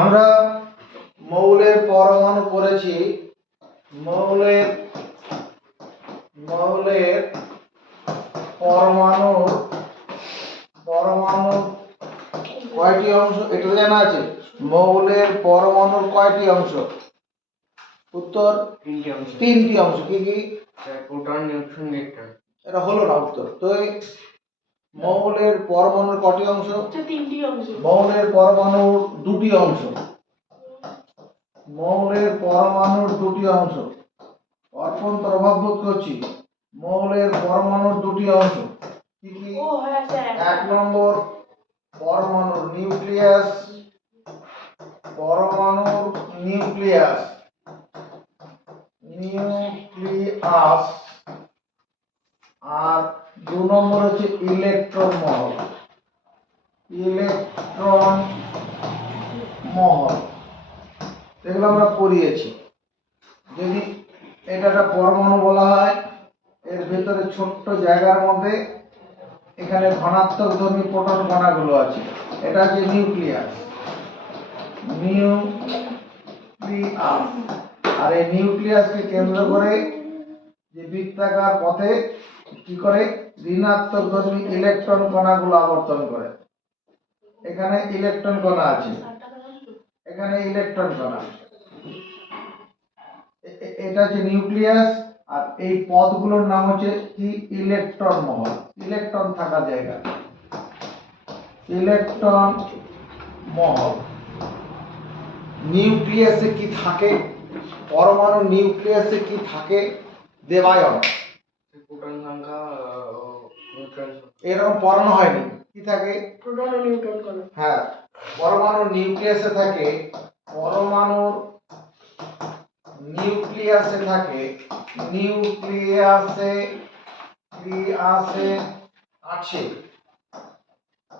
আমরা মৌলের পরমাণু করেছি। মৌলের পরমাণু কয়টি অংশ এটা জানা আছে? মৌলের পরমাণুর কয়টি অংশ? উত্তর তিনটি অংশ। কি কি? Proton, neutron, electron. এটা হলো না উত্তর। তো মৌলের পরমাণুর কয়টি অংশ? তিনটি অংশ। মৌলের পরমাণুর দুটি অংশ। মৌলের পরমাণুর দুটি অংশ। অত্যন্তর অভাব বোধ করছি। মৌলের পরমাণুর দুটি অংশ কি কি? এক নম্বর পরমাণুর নিউক্লিয়াস। পরমাণুর নিউক্লিয়াস আর দু নম্বর হচ্ছে ইলেকট্রন মহল। ইলেকট্রন মহল এগুলো আমরা পড়িয়েছি। যদি এটা একটা পরমাণু বলা হয়, এর ভেতরে ছোট্ট জায়গার মধ্যে এখানে ধনাত্মক ধর্মী প্রোটন কণাগুলো আছে। এটা হচ্ছে নিউক্লিয়াস। আর এই নিউক্লিয়াসকে কেন্দ্র করে যে বৃত্তাকার পথে কি করে ঋণাত্মক ধর্মী ইলেকট্রন কণাগুলো আবর্তন করে। এখানে ইলেকট্রন কণা আছে, এখানে ইলেকট্রন কণা। এটা হচ্ছে নিউক্লিয়াস। আর এই পথগুলোর নাম হচ্ছে কি? ইলেকট্রন মহল। ইলেকট্রন থাকার জায়গা, ইলেকট্রন মহল। নিউক্লিয়াসে কি থাকে? পরমাণু নিউক্লিয়াসে কি থাকে? দেবায়ন। প্রোটন সংখ্যা, নিউট্রন সংখ্যা। এরকম পড়ানো হয়নি। কি থাকে? প্রোটন ও নিউট্রন কণা। হ্যাঁ, পরমাণু নিউক্লিয়াসে থাকে। পরমাণুর নিউক্লিয়াসে থাকে। নিউক্লিয়াসে আছে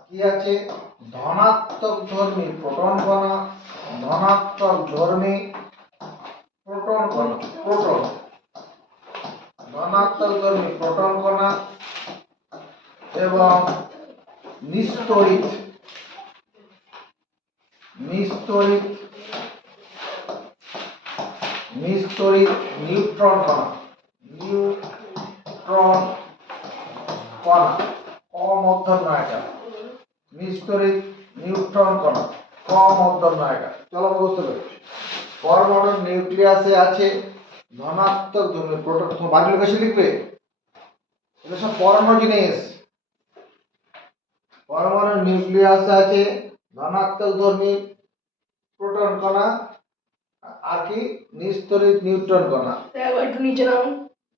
কি আছে? ধনাত্মক ধর্মী প্রোটন কণা, ধনাত্মক ধর্মী প্রোটন কণা, প্রোটন, ধনাত্মক ধর্মী প্রোটন কণা এবং নিস্তড়িত নিউট্রন কণা। নিউট্রন কণা অমূর্ধন্য এটা। নিস্তড়িত নিউট্রন কণা অমূর্ধন্য এটা। চলো মুখস্থ করি। পরমাণুর নিউক্লিয়াসে আছে ধনাত্মক ধর্মী প্রোটন। তোমার বাকি লোক এসে লিখবে, এটা সব পড়ানো জিনিস। পরমাণুর নিউক্লিয়াসে আছে ধনাত্মক ধর্মী প্রোটন কণা আর কি? নিস্তড়িত নিউট্রন কণা। একটু নিচে নাও।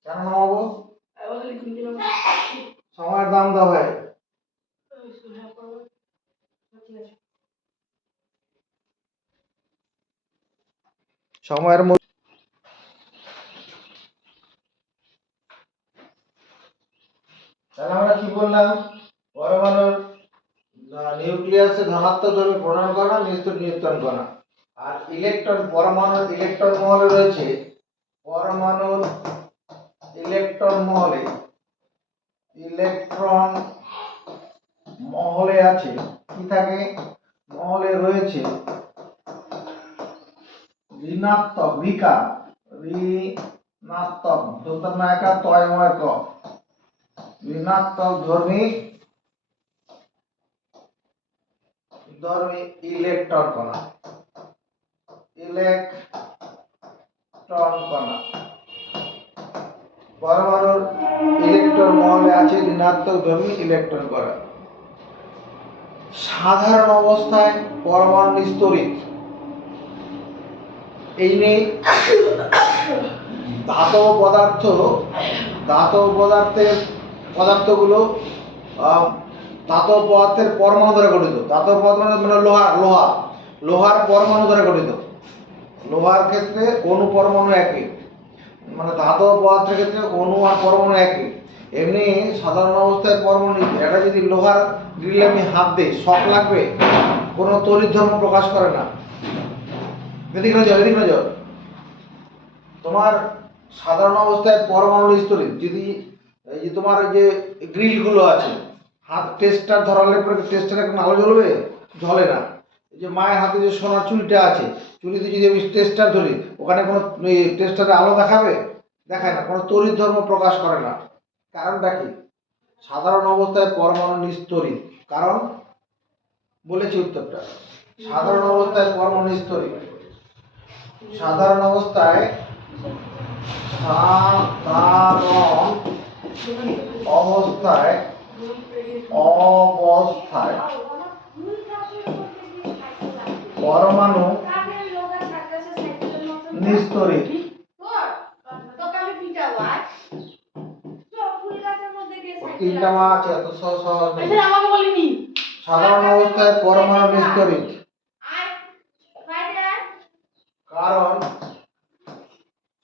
কেন নামাবো? সময়ের দাম দাও ভাই। সময়ের মধ্যে তাহলে আমরা কি বললাম? পরমাণুর নিউক্লিয়াসে ধনাত্মক ধর্মী প্রোটন কণা, নিস্তড়িত নিউট্রন কণা। আর ইলেকট্রন, পরমাণুর ইলেকট্রন মহলে রয়েছে, পরমাণুর ইলেকট্রন মহলে আছে কি থাকে? মহলে রয়েছে ঋণাত্মক ঋণাত্মক ধর্মী ইলেকট্রন কণা। পরমাণুর ইলেকট্রন মহলে আছে ঋণাত্মক ধর্মী ইলেকট্রন কণা। সাধারণ অবস্থায় পরমাণু নিস্তড়িত। এই নেই ধাতব পদার্থগুলো ধাতব পদার্থের পরমাণু দ্বারা গঠিত। ধাতব পদার্থ মানে লোহার পরমাণু দ্বারা গঠিত। লোহার ক্ষেত্রে অণু পরমাণু একই, মানে ধাতব পদার্থের ক্ষেত্রে অণু আর পরমাণু একই। এমনি সাধারণ অবস্থায় পরমাণু এটা যদি লোহার গ্রিলে আমি হাত দিই, শক লাগবে, কোনো তড়িৎ ধর্ম প্রকাশ করে না। এদিকে যাও। তোমার সাধারণ অবস্থায় পরমাণু নিস্তড়িত। যদি এই যে তোমার যে গ্রিল গুলো আছে, হাত টেস্টার ধরালে পরে টেস্টারে কোনো আলো জ্বলবে? জ্বলে না। এই যে মায়ের হাতে যে সোনার চুড়িটা আছে, চুড়িতে যদি আমি টেস্টার ধরি, ওখানে কোনো টেস্টারে আলো দেখাবে? দেখায় না, কোনো তড়িৎ ধর্ম প্রকাশ করে না। কারণটা কি? সাধারণ অবস্থায় পরমাণু নিস্তড়িত। কারণ বলেছি উত্তরটা, সাধারণ অবস্থায় পরমাণু নিস্তড়িত। সাধারণ অবস্থায় অবস্থায় অবস্থায় পরমাণু নিস্তড়িত। তিনটা মা আছে, এত সহজ নেই। আচ্ছা আমাকে বলিনি। সাধারণ অবস্থায় পরমাণু নিস্তড়িত, কারণ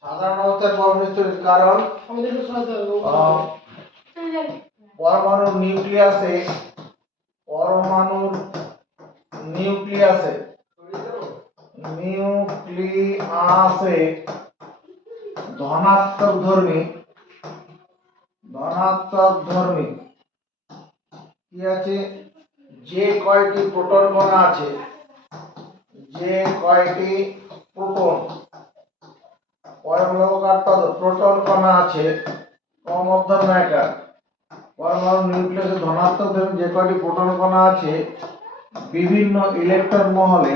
সাধারণ অবস্থায় পরমাণু নিস্তড়িত কারণ আমাদের তো শোনাতে হবে। পরমাণুর নিউক্লিয়াসে পরমাণুর নিউক্লিয়াসে নিউক্লিয়াসে ধনাত্মক ধর্মী কি আছে? যে কয়টি প্রোটন কণা আছে, যে কয়টি প্রোটন কণা আছে, কমধ্যম একটা পরমাণু নিউক্লিয়াসে ধনাত্মক ধর্মী যে কয়টি প্রোটন কণা আছে, বিভিন্ন ইলেকট্রন মহলে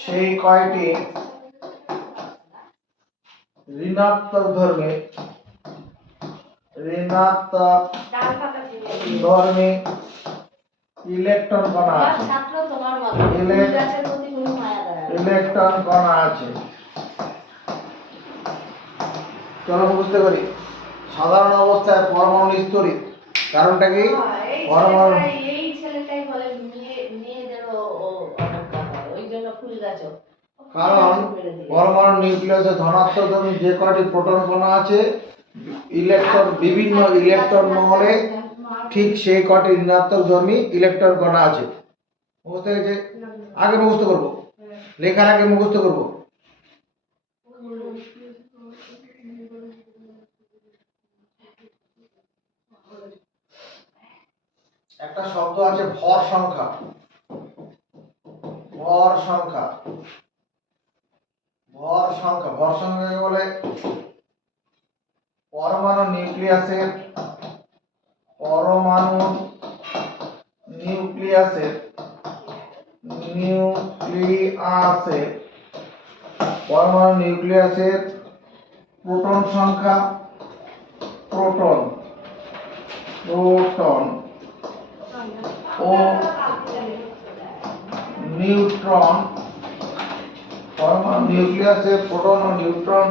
সেই কয়টি ঋণাত্মক ধর্মী ইলেকট্রন কণা আছে, ইলেকট্রন কণা আছে। চলো বুঝতে পারি, সাধারণ অবস্থায় পরমাণু নিস্তড়িত। কারণটা কি? পরমাণু কারণ পরমাণু নিউক্লিয়াসে ধনাত্মক ধর্মী যে কয়টি প্রোটন কণা আছে, বিভিন্ন ইলেকট্রন মহলে ঠিক সেই কয়টি ঋণাত্মক ধর্মী ইলেকট্রন কণা আছে। বুঝতে পেরেছে? আগে মুখস্থ করবো, লেখার আগে মুখস্থ করবো। একটা শব্দ আছে ভর সংখ্যা। ভর সংখ্যা কাকে বলে? পরমাণু নিউক্লিয়াসের প্রোটন সংখ্যা, প্রোটন ও নিউট্রন, পরমাণু নিউক্লিয়াসে প্রোটন ও নিউট্রন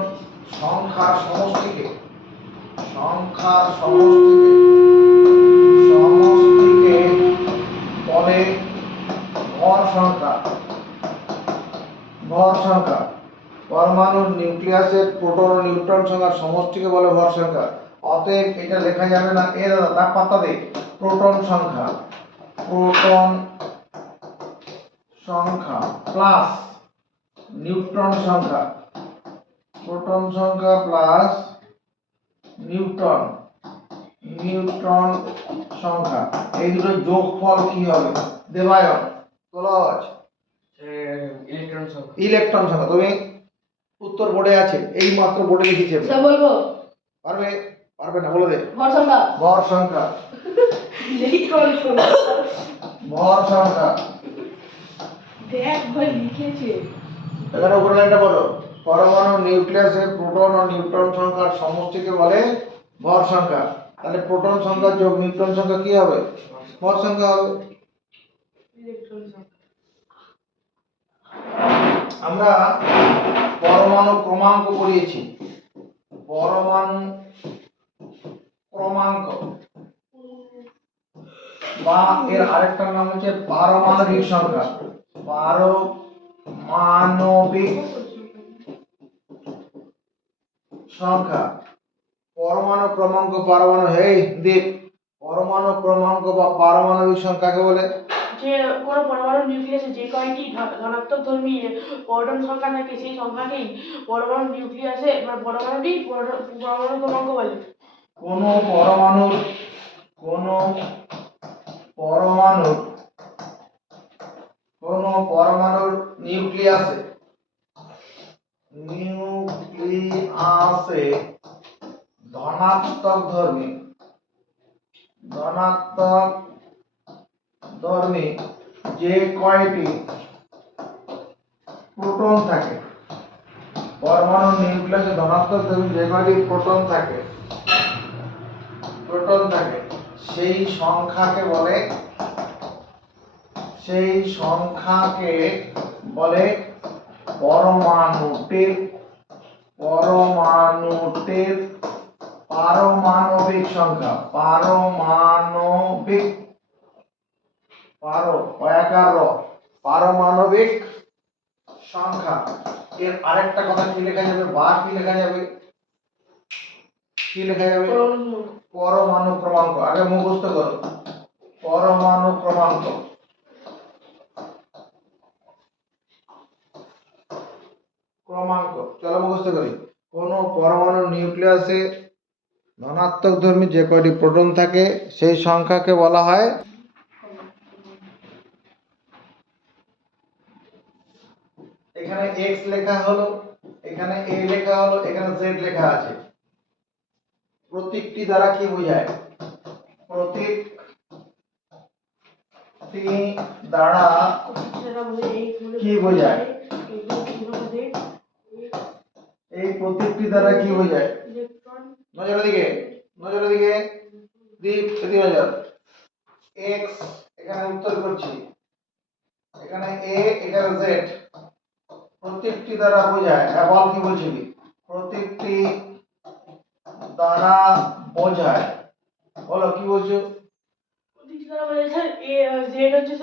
সংখ্যার সমষ্টিকে বলে ভর সংখ্যা। পরমাণুর নিউক্লিয়াসের প্রোটন ও নিউট্রন সংখ্যার সমষ্টিকে বলে ভর সংখ্যা। অতএব এটা লেখা যাবে না, এর দাদা পাতা দে, প্রোটন সংখ্যা প্লাস নিউট্রন সংখ্যা, প্রোটন সংখ্যা প্লাস নিউট্রন সংখ্যা, এই দুটো যোগফল কি হবে? দেবায়ন তোলজ ইলেকট্রন সংখ্যা। তুমি উত্তর বোর্ডে আছে, এই মাত্র বোর্ডে লিখেছি। সব বলবো? পারবে না, বলে দে। ভর সংখ্যা দেখ ভাই লিখেছে। এখানে উপরে লাইনটা বলো, পরমাণু নিউক্লিয়াসে প্রোটন ও নিউট্রন সংখ্যার সমষ্টিকে বলে ভর সংখ্যা। তাহলে প্রোটন সংখ্যা যোগ নিউট্রন সংখ্যা কি হবে? ভর সংখ্যা হবে। আমরা পরমাণু ক্রমাঙ্ক পড়িয়েছি। পরমাণু ক্রমাঙ্ক বা এর আরেকটা নাম হচ্ছে পারমাণবিক সংখ্যা। পারমাণবিক সংখ্যা, পরমাণু ক্রমাঙ্ক, পরমাণু বা পারমাণবিক সংখ্যাকে বলে যে কোনো পরমাণু নিউক্লিয়াসে যে কয়টি ধনাত্মক ধর্মী প্রোটন সংখ্যা থাকে সেই সংখ্যাকেই পরমাণু নিউক্লিয়াসে মানে পরমাণু ক্রমাঙ্ক বলে। কোনো পরমাণুর কোনো পরমাণুর কোনো পরমাণুর নিউক্লিয়াসে ধনাত্মক ধর্মী যে কয়টি প্রোটন থাকে, পরমাণুর নিউক্লিয়াসে ধনাত্মক ধর্মী যে কয়টি প্রোটন থাকে সেই সংখ্যাকে বলে পরমাণুটির পারমাণবিক সংখ্যা। পারমাণবিক সংখ্যা। এর আরেকটা কথা কি লেখা যাবে, বা কি লেখা যাবে? পরমাণু ক্রমাঙ্ক। আগে মুখস্থ করো, পরমাণু ক্রমাঙ্ক। চলো মুখস্থ করি। কোন পরমাণুর নিউক্লিয়াসে ধনাত্মক ধর্মী যে কয়টি প্রোটন থাকে সেই সংখ্যাকে বলা হয় এখানে x লেখা হলো, এখানে a লেখা হলো, এখানে z লেখা আছে। প্রতীকটি দ্বারা কি বোঝায়? প্রতীকটি দ্বারা কি বোঝায়? এই প্রতীকটি দ্বারা কি বোঝায়? নজরের দিকে দীপ নজর। x এখানে উত্তর করছি, এখানে a এখানে z। প্রতীকটি দ্বারা বোঝায়, বল কি বলছিলি? প্রতীকটি দ্বারা বোঝায়, বলো কি বলছো? জেড হচ্ছে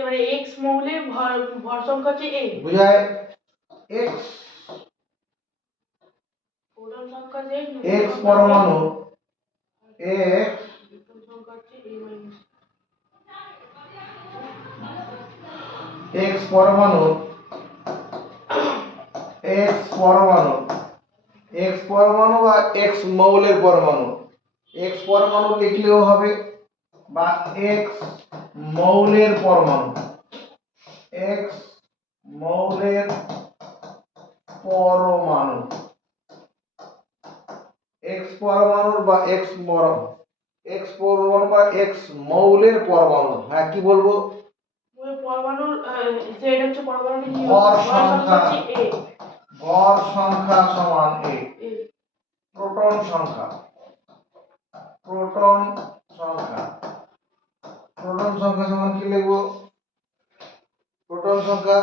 এবারে এক্স মৌলের ভর সংখ্যা হচ্ছে এ, বোঝায় x প্রোটন সংখ্যা z, x পরমাণু x নিউট্রন সংখ্যা হচ্ছে a মাইনাস। x পরমাণু বা x মৌলের পরমাণু। x পরমাণু লিখলেও হবে বা x মৌলের পরমাণু। x মৌলের পরমাণু, x পরমাণু বা x মৌলের পরমাণু। হ্যাঁ কি বলবো? পরমাণুর জেড হচ্ছে পরমাণুর ভর সংখ্যা a, সমান a। প্রোটন সংখ্যা সমান কি লিখবো? প্রোটন সংখ্যা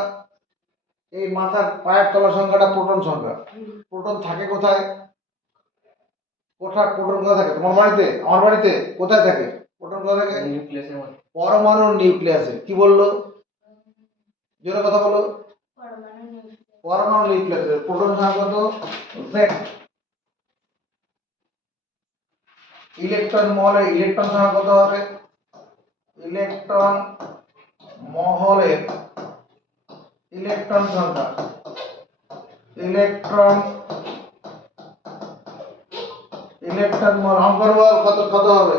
এই মাথার পায়ের তলার সংখ্যাটা প্রোটন সংখ্যা। প্রোটন থাকে কোথায়? প্রোটন কোথায় থাকে? তোমার বাড়িতে, আমার বাড়িতে কোথায় থাকে প্রোটন? কোথায় থাকে? নিউক্লিয়াসের মধ্যে। পরমাণুর নিউক্লিয়াসে। কি বললো? জোরে কথা বলো। পরমাণু নিউক্লিয়াসে প্রোটন সংখ্যা কত? z। ইলেকট্রন মহলে ইলেকট্রন সংখ্যা কত হবে? ইলেকট্রন মহলে ইলেকট্রন সংখ্যা, ইলেকট্রন মহল অঙ্কন বল কত হবে?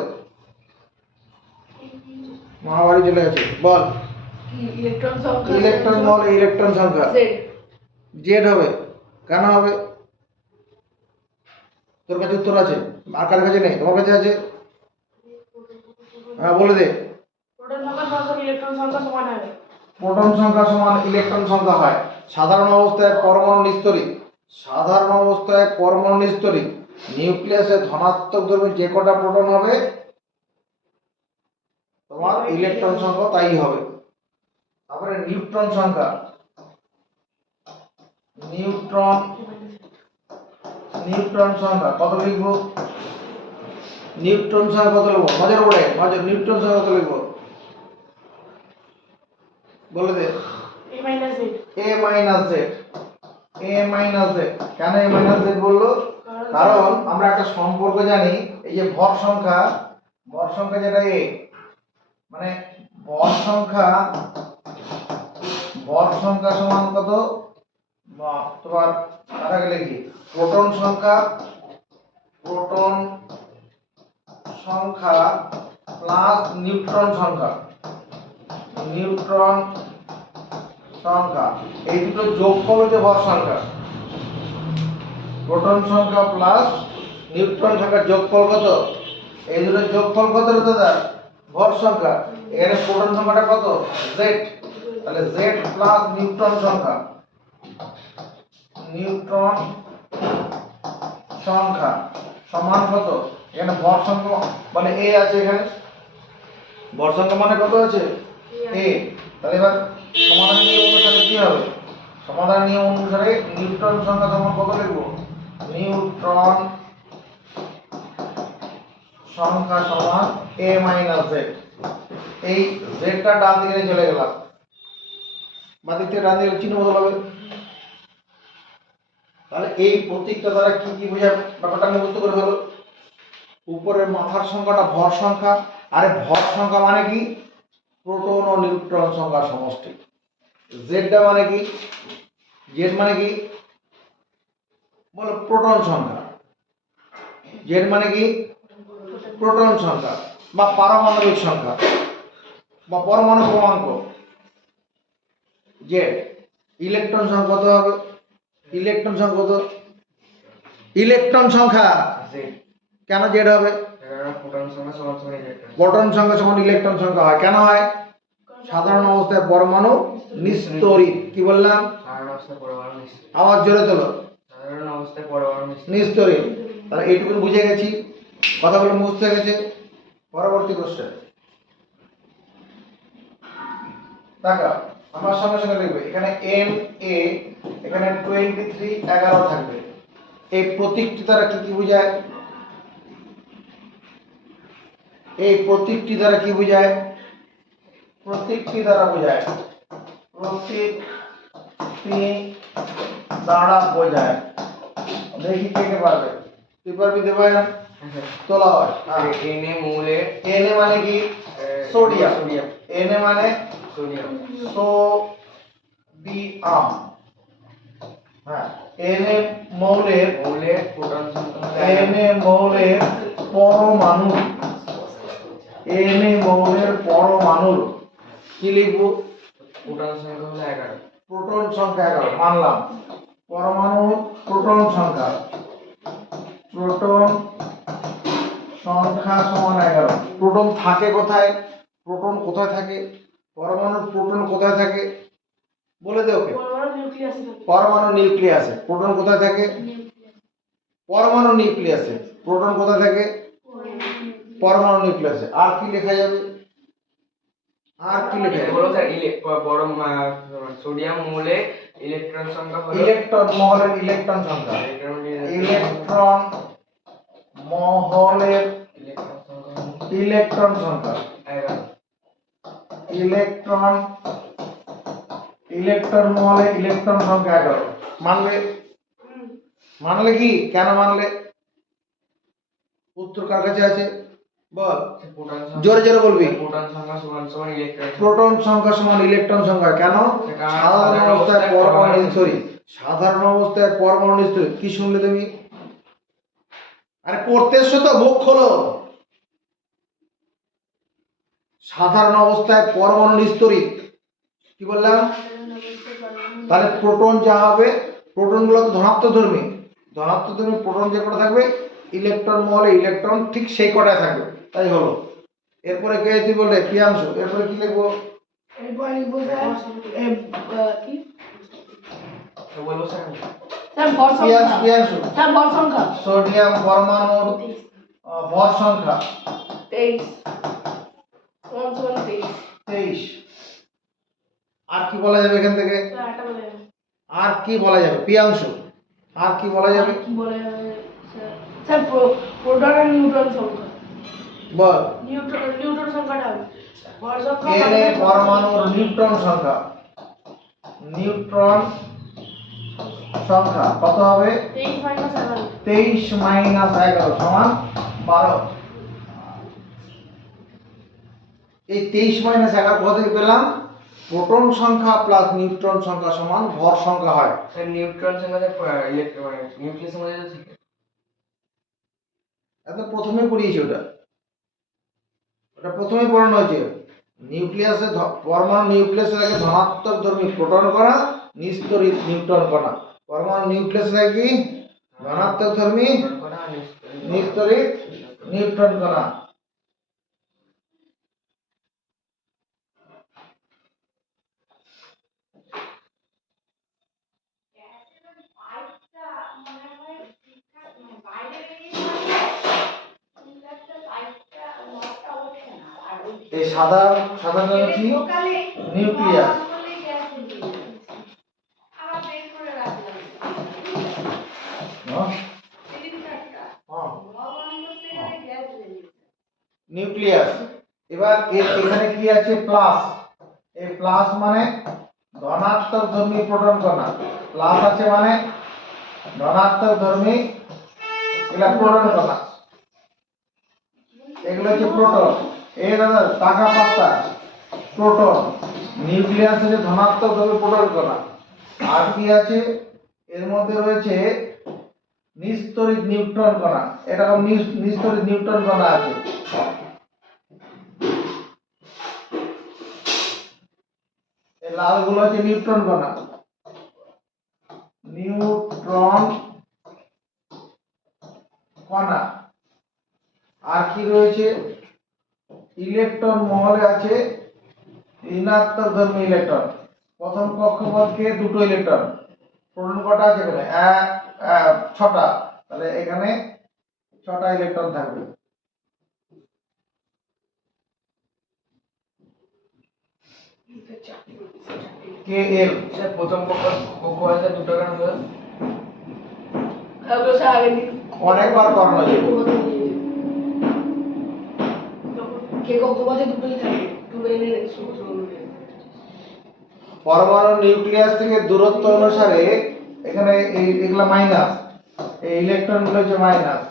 মহাবাড়ি চলে গেছে, বল। ইলেকট্রন মহলে ইলেকট্রন সংখ্যা z হবে। কেন হবে? তোর কাছে উত্তর আছে, আর কার কাছে নেই? তোমার কাছে আছে? হ্যাঁ বলে দে। প্রোটন সংখ্যা সমান ইলেকট্রন সংখ্যা সমান হয়। প্রোটন সংখ্যা সমান ইলেকট্রন সংখ্যা হয়। সাধারণ অবস্থায় পরমাণু নিস্তরী নিউক্লিয়াসে ধনাত্মক ধর্মী যে কটা প্রোটন হবে তোমার ইলেকট্রন সংখ্যা তাই হবে। তারপরে নিউট্রন সংখ্যা, নিউট্রন সংখ্যা কত লিখবো? নিউট্রন সংখ্যা কত লিখবো? নজর পড়ে, নিউট্রন সংখ্যা কত লিখবো? বলে দে। a minus z। কেন a মাইনাস z বললো? কারণ আমরা একটা সম্পর্ক জানি, এই যে ভর সংখ্যা যেটা a, মানে ভর সংখ্যা সমান কত? তোমার আগে লিখি প্রোটন সংখ্যা প্লাস নিউট্রন সংখ্যা এই দুটো যোগফল হচ্ছে ভর সংখ্যা। প্রোটন সংখ্যা প্লাস নিউট্রন সংখ্যার যোগফল কত? এই দুটোর যোগফল কত রে দাদা? ভর সংখ্যা। এখানে প্রোটন সংখ্যাটা কত? z, তাহলে z প্লাস নিউট্রন সংখ্যা সমান কত? এখানে ভর সংখ্যা মানে a আছে, এখানে ভর সংখ্যা মানে কত আছে? a। তাহলে এবার সমাধান নিয়ম অনুসারে কি হবে? সমাধান নিয়ম অনুসারে নিউট্রন সংখ্যা সমান কত লিখব? নিউট্রন সংখ্যা সমান a মাইনাস z। এই z টা ডান দিকে নিয়ে চলে গেলাম, বাঁ দিক থেকে ডান দিকে চিহ্ন বদল হবে। তাহলে এই প্রতীকটা দ্বারা কি কি বোঝায় ব্যাপারটা মুখস্থ করে হলো। উপরের মাথার সংখ্যাটা ভর সংখ্যা, আর ভর সংখ্যা মানে কি? প্রোটন ও নিউট্রন সংখ্যার সমষ্টি। জেডটা মানে কি? জেড মানে কি বলো? প্রোটন সংখ্যা। জেড মানে কি? প্রোটন সংখ্যা বা পারমাণবিক সংখ্যা বা পরমাণু ক্রমাঙ্ক। জেড। ইলেকট্রন সংখ্যা কত হবে? ইলেকট্রন সংখ্যা কত? ইলেকট্রন সংখ্যা কেন জেড হবে? প্রোটন সংখ্যা সমান ইলেকট্রন সংখ্যা হয়। কেন হয়? সাধারণ অবস্থায় পরমাণু নিস্তড়িত। কি বললাম? আওয়াজ জোরে তোলো। নিস্তড়িত। তাহলে এইটুকু বুঝে গেছি, কথাগুলো মুছতে গেছে। পরবর্তী প্রশ্ন দেখো, আমার সঙ্গে সঙ্গে লিখবে। এখানে এম এ, এখানে 23 11 থাকবে। এই প্রতীকটি দ্বারা কি কি বোঝায়? এই প্রতীকটি দ্বারা কি বোঝায়? প্রতীকটি দ্বারা বোঝায়, প্রতীকটি দ্বারা বোঝায়। দেখি কে কে পারবে। তুই পারবি দেবায়ন? তোলা হয়। এনে মৌলে এনে মানে কি? সোডিয়াম। এনে মানে সোডিয়াম। সোডিয়াম। হ্যাঁ, এনে মৌলের প্রোটন সংখ্যা এনে মৌলের পরমাণু, এনে মৌলের পরমাণুর কি লিখবো? প্রোটন সংখ্যা হলো 11। প্রোটন সংখ্যা 11 মানলাম। পরমাণু প্রোটন সংখ্যা সমান 11। প্রোটন থাকে কোথায়? প্রোটন কোথায় থাকে? পরমাণুর প্রোটন কোথায় থাকে বলে দে ওকে। পরমাণু নিউক্লিয়াসে। প্রোটন কোথায় থাকে? পরমাণু নিউক্লিয়াসে। প্রোটন কোথায় থাকে? পরমাণু নিউক্লিয়াসে। আর কি লেখা যাবে? আর কি লেখা যাবে? বলো স্যার, সোডিয়াম মৌলে ইলেকট্রন সংখ্যা হলো ইলেকট্রন মহলের ইলেকট্রন সংখ্যা। ইলেকট্রন মহলের ইলেকট্রন সংখ্যা 11। ইলেকট্রন মহলে ইলেকট্রন সংখ্যা 11। মানবে? মানলে কি? কেন মানলে? উত্তর কার কাছে আছে বল? জোরে জোরে বলবি। প্রোটন সংখ্যা সমান সমান ইলেকট্রন। প্রোটন সংখ্যা সমান ইলেকট্রন সংখ্যা। কেন? সাধারণ অবস্থায় পরমাণু নিস্তড়িত। সাধারণ অবস্থায় পরমাণু নিস্তড়িত। কি শুনলে তুমি? আরে পড়তে এসছো তো, মুখ খোলো। সাধারণ অবস্থায় পরমাণু নিস্তড়িত। কি বললাম? তাহলে প্রোটন যা হবে, প্রোটন গুলো তো ধনাত্মক ধর্মী। ধনাত্মক ধর্মী প্রোটন যে কটা থাকবে, ইলেকট্রন মহলে ইলেকট্রন ঠিক সেই কটায় থাকবে। তাই হলো। এরপরে কে তুই বললে? প্রিয়াংশু। এরপরে কি লিখবো? এরপর লিখবো কি? বলবো স্যার। ভর সংখ্যা। প্রিয়াংশু। ভর সংখ্যা। সোডিয়াম পরমাণুর ভর সংখ্যা 23 সমান সমান 23। আর কি বলা যাবে এখান থেকে? আর কি বলা যাবে প্রিয়াংশু? আর কি বলা যাবে? কি বলা যাবে স্যার? প্রোটন আর নিউট্রন সংখ্যা। বল। নিউট্রন সংখ্যাটা হবে ভর সংখ্যা এনে পরমাণুর নিউট্রন সংখ্যা। নিউট্রন সংখ্যা কত হবে? 23 মাইনাস 11 সমান 12। এই 23 - 11 কোথা থেকে পেলাম? প্রোটন সংখ্যা প্লাস নিউট্রন সংখ্যা সমান ভর সংখ্যা হয়। স্যার নিউট্রন সংখ্যাতে ইলেকট্রন নিউক্লিয়াসের মধ্যে থাকে। এত প্রথমে পড়িয়েছি ওটা প্রথমেই পড়ানো হয়েছে। নিউক্লিয়াসে পরমাণু নিউক্লিয়াসে থাকে ধনাত্মক ধর্মী প্রোটন কণা, নিস্তরিত নিউট্রন কণা। পরমাণু নিউক্লিয়াসে থাকে কি? ধনাত্মক ধর্মী নিস্তরিত নিউট্রন কণা। এই সাদা সাদা রঙ কি? নিউক্লিয়াস। নিউক্লিয়াস। এবার এখানে কি আছে? প্লাস। এই প্লাস মানে ধনাত্মক ধর্মী প্রোটন কণা। প্লাস আছে মানে ধনাত্মক ধর্মী প্রোটন কণা। এগুলো হচ্ছে প্রোটন। এই দাদা টাকা পাতা প্রোটন। নিউক্লিয়াস হচ্ছে ধনাত্মক ধর্মী প্রোটন কণা। আর কি আছে? এর মধ্যে রয়েছে নিস্তরিত নিউট্রন কণা। এরকম নিস্তরিত নিউট্রন কণা আছে। এই লালগুলো হচ্ছে নিউট্রন কণা। নিউট্রন কণা। আর কি রয়েছে? ইলেকট্রন মহলে আছে ঋণাত্মক ধর্মী ইলেকট্রন। প্রথম কক্ষপথকে দুটো ইলেকট্রন। প্রোটন কটা আছে এখানে? 6টা। তাহলে এখানে 6টা ইলেকট্রন থাকবে। Kl স্যার প্রথম কক্ষপথে দুটো কেন হলো? অনেকবার করানো হয়েছে। পরমাণু নিউক্লিয়াস থেকে দূরত্ব অনুসারে এখানে এগুলা মাইনাস, এই ইলেকট্রন গুলো হচ্ছে মাইনাস।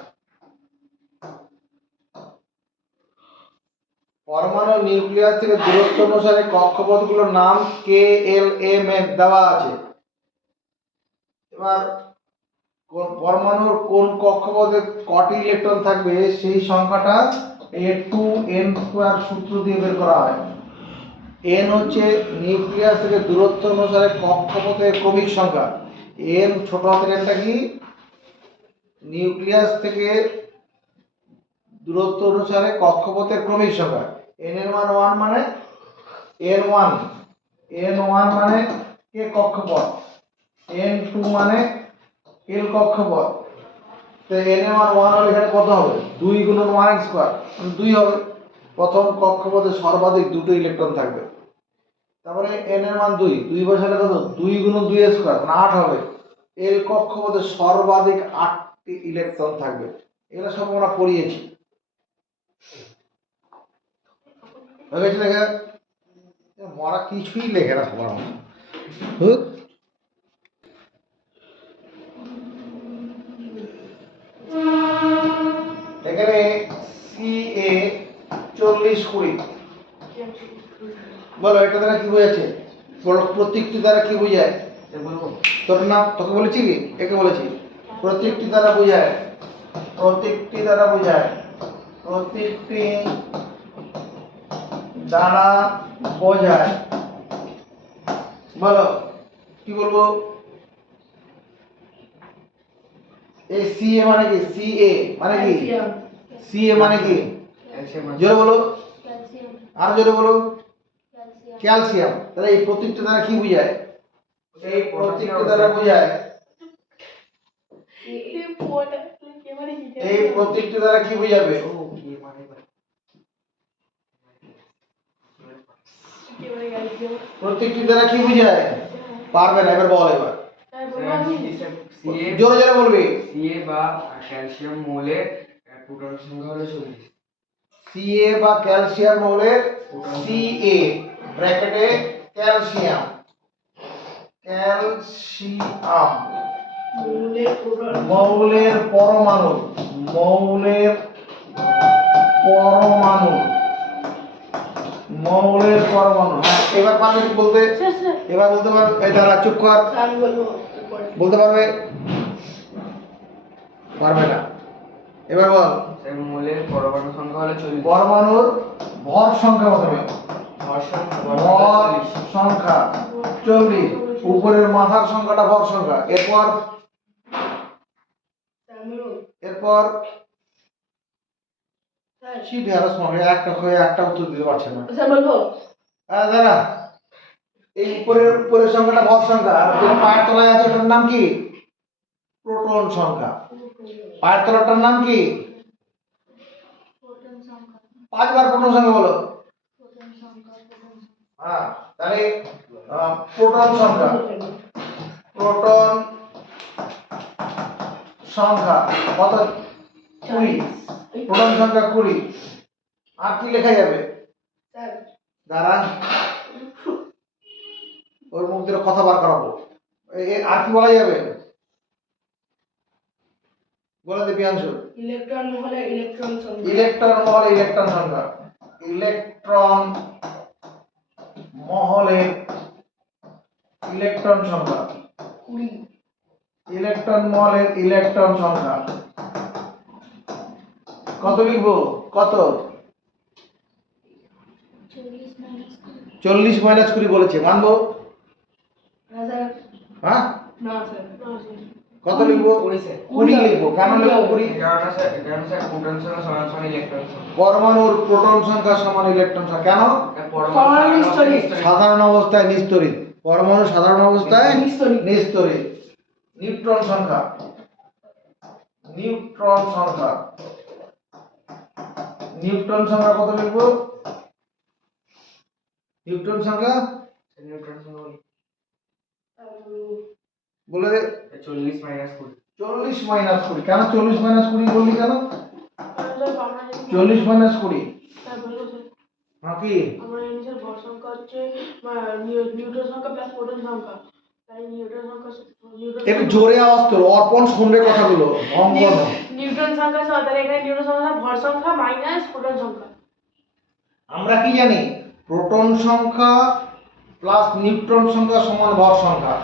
পরমাণু নিউক্লিয়াস থেকে দূরত্ব অনুসারে কক্ষপথগুলোর নাম কে এল এম এ দেওয়া আছে। এবার পরমাণুর কোন কক্ষপথে কটি ইলেকট্রন থাকবে সেই সংখ্যাটা A2n² সূত্র দিয়ে বের করা হয়। n হচ্ছে নিউক্লিয়াস থেকে দূরত্ব অনুসারে কক্ষপথের ক্রমিক সংখ্যা। n ছোট হাতের nটা কি? নিউক্লিয়াস থেকে দূরত্ব অনুসারে কক্ষপথের ক্রমিক সংখ্যা। n এর মান 1 মানে n1 মানে কে কক্ষপথ, n2 মানে l কক্ষপথ। তো n এর মান 1 হলে এখানে কত হবে? 2 × 1n² 2 হবে। প্রথম কক্ষপথে সর্বাধিক দুটো ইলেকট্রন থাকবে। তারপরে n এর মান 2 বসালে কত? 2 × 2n² মানে 8 হবে। l কক্ষপথে সর্বাধিক 8টি ইলেকট্রন থাকবে। এগুলো সব আমরা পড়িয়েছি। হয়ে গেছে লেখা? মরা কিছুই লেখে না সবার মতো। এখানে CA 40-20 বলো এটা দ্বারা কি বোঝাচ্ছে? প্রতীকটি দ্বারা কি বোঝায়? তোর নাম তোকে বলেছি কি? একে বলেছি। প্রতীকটি দ্বারা বোঝায়, প্রতীকটি দ্বারা বোঝায়, প্রতীকটি দ্বারা বোঝায়। বলো কি বলবো? এই CA মানে কি? CA মানে কি? CA মানে কি? জোরে বলো, আর জোরে বলো। ক্যালসিয়াম। তাহলে এই প্রতীকটি দ্বারা কি বোঝায়? এই প্রতীকটি দ্বারা বোঝায়, এই প্রতীকটি দ্বারা কি বোঝাবে? প্রতীকটি দ্বারা কি বোঝায়? পারবে না, এবার বল। এবার জোরে জোরে বলবি। CA বা ক্যালসিয়াম মৌলের প্রোটন সংখ্যা হলো 40। CA বা ক্যালসিয়াম মৌলের CA ব্র্যাকেটে ক্যালসিয়াম, ক্যালসিয়াম মৌলের পরমাণু, মৌলের পরমাণু মৌলের পরমাণু। হ্যাঁ, এবার পারবে কি বলতে? স্যার স্যার এবার বলতে পারবে? এই দাঁড়া, চুপ কর। স্যার আমি বলবো পরে। বলতে পারবে? পারবে না। এবার বল। স্যার মৌলের পরমাণু সংখ্যা হলো 40। পরমাণুর ভর সংখ্যা কত হবে? ভর সংখ্যা ভর 40। সংখ্যা 40। উপরের মাথার সংখ্যাটা ভর সংখ্যা। এরপর স্যার আমি বলবো। এরপর স্যার কি ঢেঁড়স মারবে? একটা উত্তর দিতে পারছে না। স্যার বলবো। দাঁড়া, এই উপরের সংখ্যাটা ভর সংখ্যা, আর যেটা পায়ের তলায় আছে ওটার নাম কি? প্রোটন সংখ্যা। পায়ের তলাটার নাম কি? প্রোটন সংখ্যা। 5 বার প্রোটন সংখ্যা বলো। প্রোটন সংখ্যা। হ্যাঁ, তাহলে প্রোটন সংখ্যা, প্রোটন সংখ্যা কত? 20। প্রোটন সংখ্যা 20। আর কি লেখা যাবে? স্যার দাঁড়া, ওর মুখ দিয়ে কথা বার করাবো। আর কি বলা যাবে? বলে দে প্রিয়াংশু। ইলেকট্রন মহলে ইলেকট্রন সংখ্যা। ইলেকট্রন মহলে ইলেকট্রন সংখ্যা। ইলেকট্রন মহলে ইলেকট্রন সংখ্যা। 20। ইলেকট্রন মহলের ইলেকট্রন সংখ্যা কত লিখবো? কত? 40 মাইনাস 20 বলেছে, মানবো? না স্যার। হ্যাঁ, না স্যার। কত লিখবো? 20 স্যার। 20 লিখবো। কেন লিখবো 20? কারণ স্যার প্রোটন সংখ্যা সমান সমান ইলেকট্রন সংখ্যা। পরমাণুর প্রোটন সংখ্যা সমান ইলেকট্রন সংখ্যা। কেন? পরমাণু নিস্তড়িত। সাধারণ অবস্থায় নিস্তড়িত। পরমাণু সাধারণ অবস্থায় নিস্তড়িত। নিস্তড়িত। নিউট্রন সংখ্যা, নিউট্রন সংখ্যা, নিউট্রন সংখ্যা কত লিখবো? নিউট্রন সংখ্যা নিউট্রন সংখ্যা বলে দে। 40 মাইনাস 20। 40 মাইনাস 20। কেন 40 মাইনাস 20 বললি কেন? স্যার আমরা জানি 40 মাইনাস 20। স্যার বলবো স্যার হ্যাঁ, কি? আমরা জানি স্যার ভর সংখ্যা হচ্ছে নিউটন সংখ্যা প্লাস প্রোটন সংখ্যা, তাই নিউটন সংখ্যা একটু জোরে আওয়াজ তোর, অর্পণ শুনবে কথাগুলো। অঙ্কন। নিউটন সংখ্যা সহ, তাহলে এখানে নিউটন সংখ্যা ভর সংখ্যা মাইনাস প্রোটন সংখ্যা। আমরা কি জানি? প্রোটন সংখ্যা প্লাস নিউট্রন সংখ্যা সমান ভর সংখ্যা।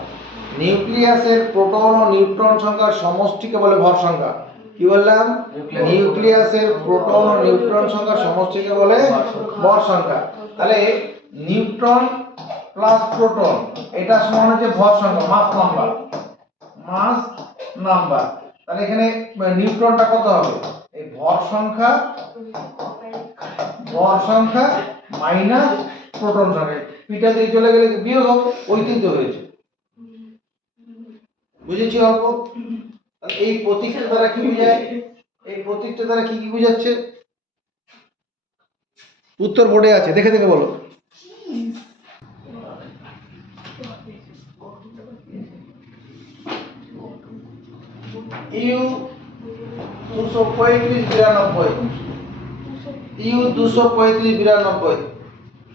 নিউক্লিয়াসের প্রোটন ও নিউট্রন সংখ্যার সমষ্টিকে বলে ভর সংখ্যা। কি বললাম? নিউক্লিয়াসের প্রোটন ও নিউট্রন সংখ্যার সমষ্টিকে বলে ভর সংখ্যা। তাহলে নিউট্রন প্লাস প্রোটন এটা সমান হচ্ছে ভর সংখ্যা, মাস নাম্বার। মাস নাম্বার। তাহলে এখানে নিউট্রনটা কত হবে? এই ভর সংখ্যা মাইনাস প্রোটন সংখ্যা। পিটা দিয়ে চলে গেলে বিয়োগ হবে, ওই দিন তো হয়েছে। বুঝেছি অল্প? তাহলে এই প্রতীকটা দ্বারা কি বোঝায়? এই প্রতীকটা দ্বারা কি কি বোঝাচ্ছে? উত্তর বোর্ডে আছে, দেখে দেখে বলো। ইউ 235 92। ইউ 235 92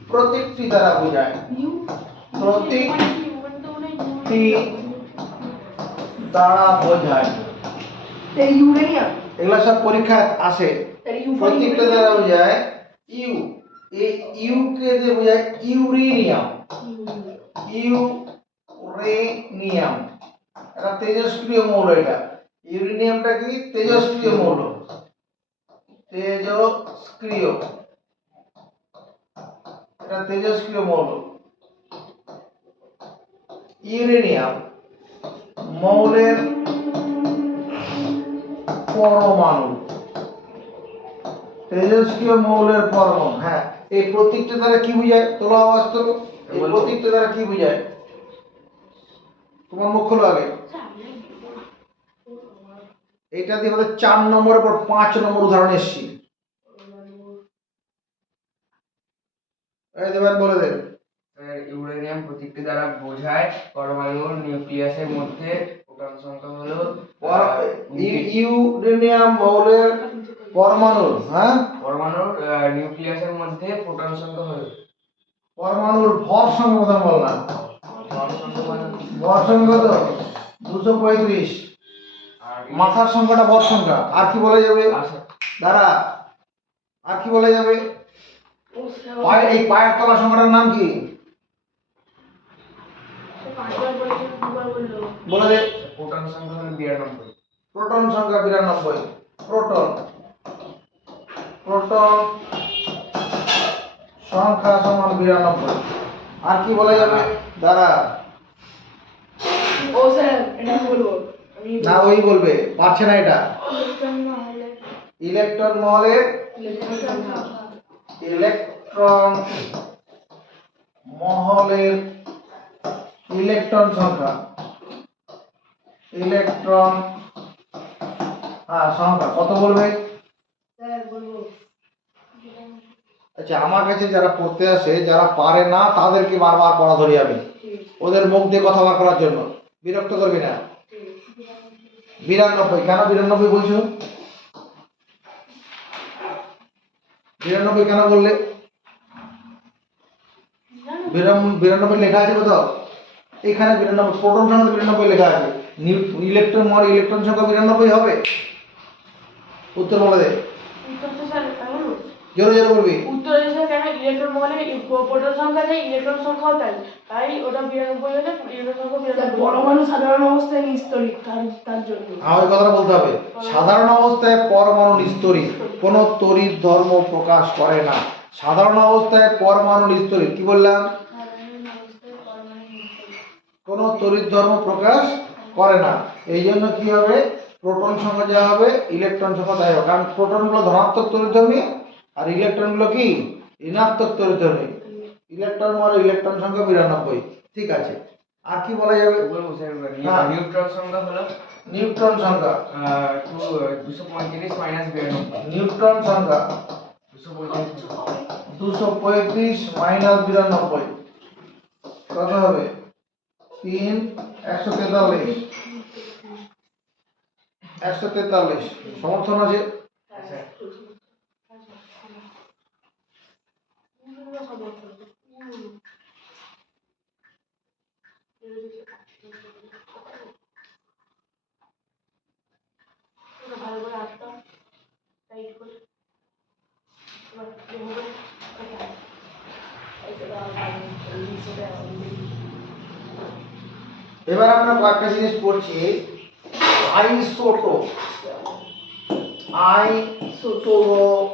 প্রতীকটি দ্বারা বোঝায়। প্রতীকটি দ্বারা বোঝায়। এই ইউরেনিয়াম। এগুলা সব পরীক্ষায় আসে। প্রতীকটা দ্বারা বোঝায় ইউ। এই ইউ কে দিয়ে বোঝায় ইউরেনিয়াম। ইউরেনিয়াম এটা তেজস্ক্রিয় মৌল। এটা ইউরেনিয়ামটা কি? তেজস্ক্রিয় মৌল। তেজস্ক্রিয়, এটা তেজস্ক্রিয় মৌল। ইউরেনিয়াম মৌলের পরমাণু, তেজস্ক্রিয় মৌলের পরমাণু। হ্যাঁ, এই প্রতীকটা দ্বারা কি বোঝায়? তোলো আওয়াজ তোলো। এই প্রতীকটা দ্বারা কি বোঝায়? তোমার মুখ খোলো আগে। এটা দিয়ে আমাদের 4 নম্বরের পর 5 নম্বর উদাহরণ এসেছি। এই দেবেন, বলে দেন। ইউরেনিয়াম প্রতীকটি দ্বারা বোঝায় পরমাণুর নিউক্লিয়াসের মধ্যে প্রোটন সংখ্যা হলো ইউরেনিয়াম মৌলের পরমাণুর, হ্যাঁ, পরমাণুর নিউক্লিয়াসের মধ্যে প্রোটন সংখ্যা হলো পরমাণুর ভর সংখ্যা কথা বললাম। ভর সংখ্যা তো 235। আর মাথার সংখ্যাটা ভর সংখ্যা। আর কি বলা যাবে? দাঁড়া, আর কি বলা যাবে? ও স্যার এই পায়ের তলা সংখ্যাটার নাম কি? পাঁচবার বলেছে দুবার বললো। বলে দে। প্রোটন সংখ্যা হলো 92। প্রোটন সংখ্যা 92। প্রোটন প্রোটন সংখ্যা সমান 92। আর কি বলা যাবে? দ্বারা ও স্যার এটা কি বলবো আমি না ওই বলবে, পারছে না এটা। ইলেকট্রন মহলে ইলেকট্রন মহলের ইলেকট্রন মহলের ইলেকট্রন সংখ্যা ইলেকট্রন সংখ্যা কত বলবে? স্যার বলবো আচ্ছা, আমার কাছে যারা পড়তে আসে, যারা পারে না তাদেরকে বারবার পড়া ধরি আমি, ওদের মুখ দিয়ে কথা বার করার জন্য। বিরক্ত করবি না। 92 কেন 92 বলছো? 92 কেন বললে? 92 লেখা আছে কোথাও? এখানে 92 প্রোটন সংখ্যা 92 লেখা আছে। ইলেকট্রন মহল ইলেকট্রন সংখ্যা 92 হবে? উত্তর বলে দে। উত্তর তো স্যার আমি বলবো জোরে জোরে বলবি। উত্তর হচ্ছে কেন ইলেকট্রন মহলে প্রোটন সংখ্যা তাই ইলেকট্রন সংখ্যাও তাই তাই ওটা 92 হলে ইলেকট্রন সংখ্যা স্যার 92। পরমাণু সাধারণ অবস্থায় নিস্তড়িত তার জন্য ওই কথাটা বলতে হবে। সাধারণ অবস্থায় পরমাণু নিস্তড়িত, কোনো তড়িৎ ধর্ম প্রকাশ করে না। সাধারণ অবস্থায় পরমাণু নিস্তড়িত, কি বললাম? কোনো তড়িৎ ধর্ম প্রকাশ করে না। এই জন্য কি হবে? প্রোটন সংখ্যা যা হবে ইলেকট্রন সংখ্যা তাই হবে, কারণ প্রোটনগুলো ধনাত্মক তড়িৎধর্মী আর ইলেকট্রনগুলো কি ঋণাত্মক তড়িৎধর্মী। ইলেকট্রন মানে ইলেকট্রন সংখ্যা 92। ঠিক আছে, আর কি বলা যাবে? বলবো স্যার হ্যাঁ। নিউট্রন সংখ্যা হলো নিউট্রন সংখ্যা 235 মাইনাস 92। নিউট্রন সংখ্যা 235 235 মাইনাস 92 কত হবে? 3 143 143 সমর্থন আছে? স্যার ভালো করে আসতো টাইট করে এবার এবার আমরা কয়েকটা জিনিস পড়ছি। আইসোটোপ আইসোটোপ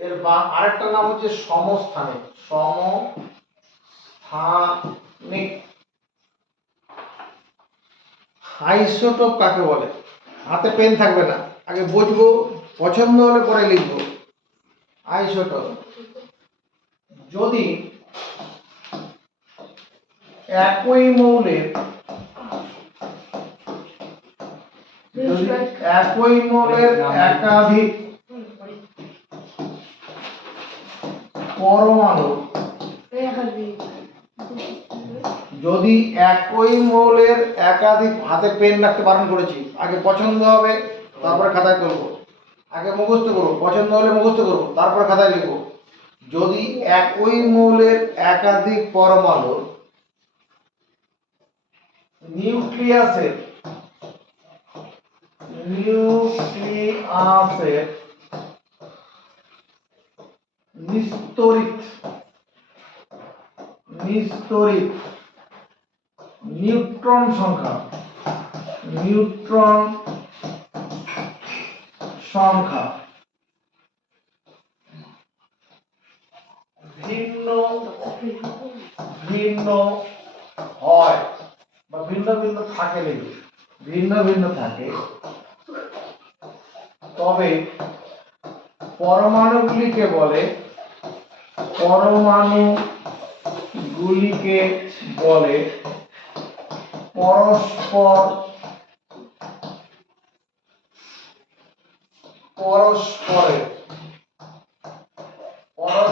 এর আরেকটা নাম হচ্ছে সমস্থানিক। সমস্থানিক আইসোটোপ কাকে বলে? হাতে পেন থাকবে না, আগে বুঝবো, পছন্দ হলে পরে লিখবো। আইসোটোপ যদি একই মৌলের একাধিক পরমাণু যদি একই মৌলের একাধিক, হাতে পেন রাখতে বারণ করেছি, আগে পছন্দ হবে তারপরে খাতায় তুলবো, আগে মুখস্থ করবো, পছন্দ হলে মুখস্থ করবো তারপরে খাতায় লিখবো। যদি একই মৌলের একাধিক পরমাণু নিউক্লিয়াসের নিস্তড়িত নিউট্রন সংখ্যা ভিন্ন ভিন্ন হয় বা ভিন্ন ভিন্ন থাকে, ভিন্ন ভিন্ন থাকে, তবে পরমাণুগুলিকে বলে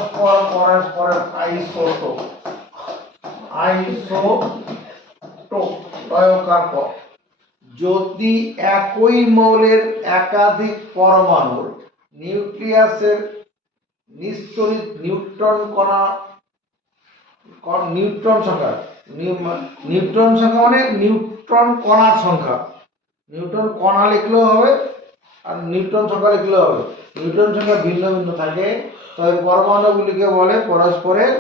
পরস্পরের আইসোটোপ প্রয়োগকার পর। যদি একই মৌলের একাধিক পরমাণুর নিউক্লিয়াসের নিস্তড়িত নিউট্রন সংখ্যা মানে নিউট্রন কণার সংখ্যা, নিউট্রন কণা লিখলেও হবে আর নিউট্রন সংখ্যা লিখলে হবে। নিউট্রন সংখ্যা ভিন্ন ভিন্ন থাকে, তবে পরমাণুগুলিকে বলে পরস্পরের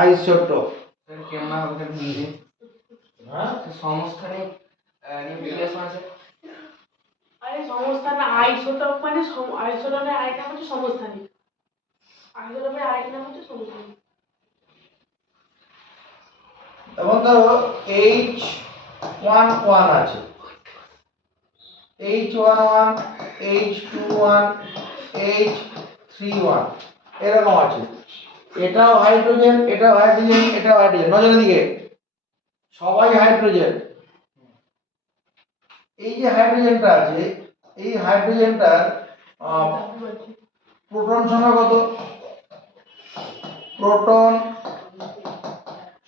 আইসোটোপ। স্যার কেমন হবে স্যার হিন্দি? হ্যাঁ, স্যার সমস্থানিক নিউক্লিয়াস মানে স্যার আরে সমস্থান আইসোটোপ মানে আইসোটোপের আরেক নাম হচ্ছে সমস্থানিক। আইসোটোপের আরেক নাম হচ্ছে সমস্থানিক। এবং ধরো H11 আছে, H11, H21, H31 এরকম আছে। এটাও হাইড্রোজেন, এটাও হাইড্রোজেন, এটাও হাইড্রোজেন। নজরের দিকে সবাই হাইড্রোজেন। এই যে হাইড্রোজেনটা আছে, এই হাইড্রোজেনটার প্রোটন সংখ্যা কত? প্রোটন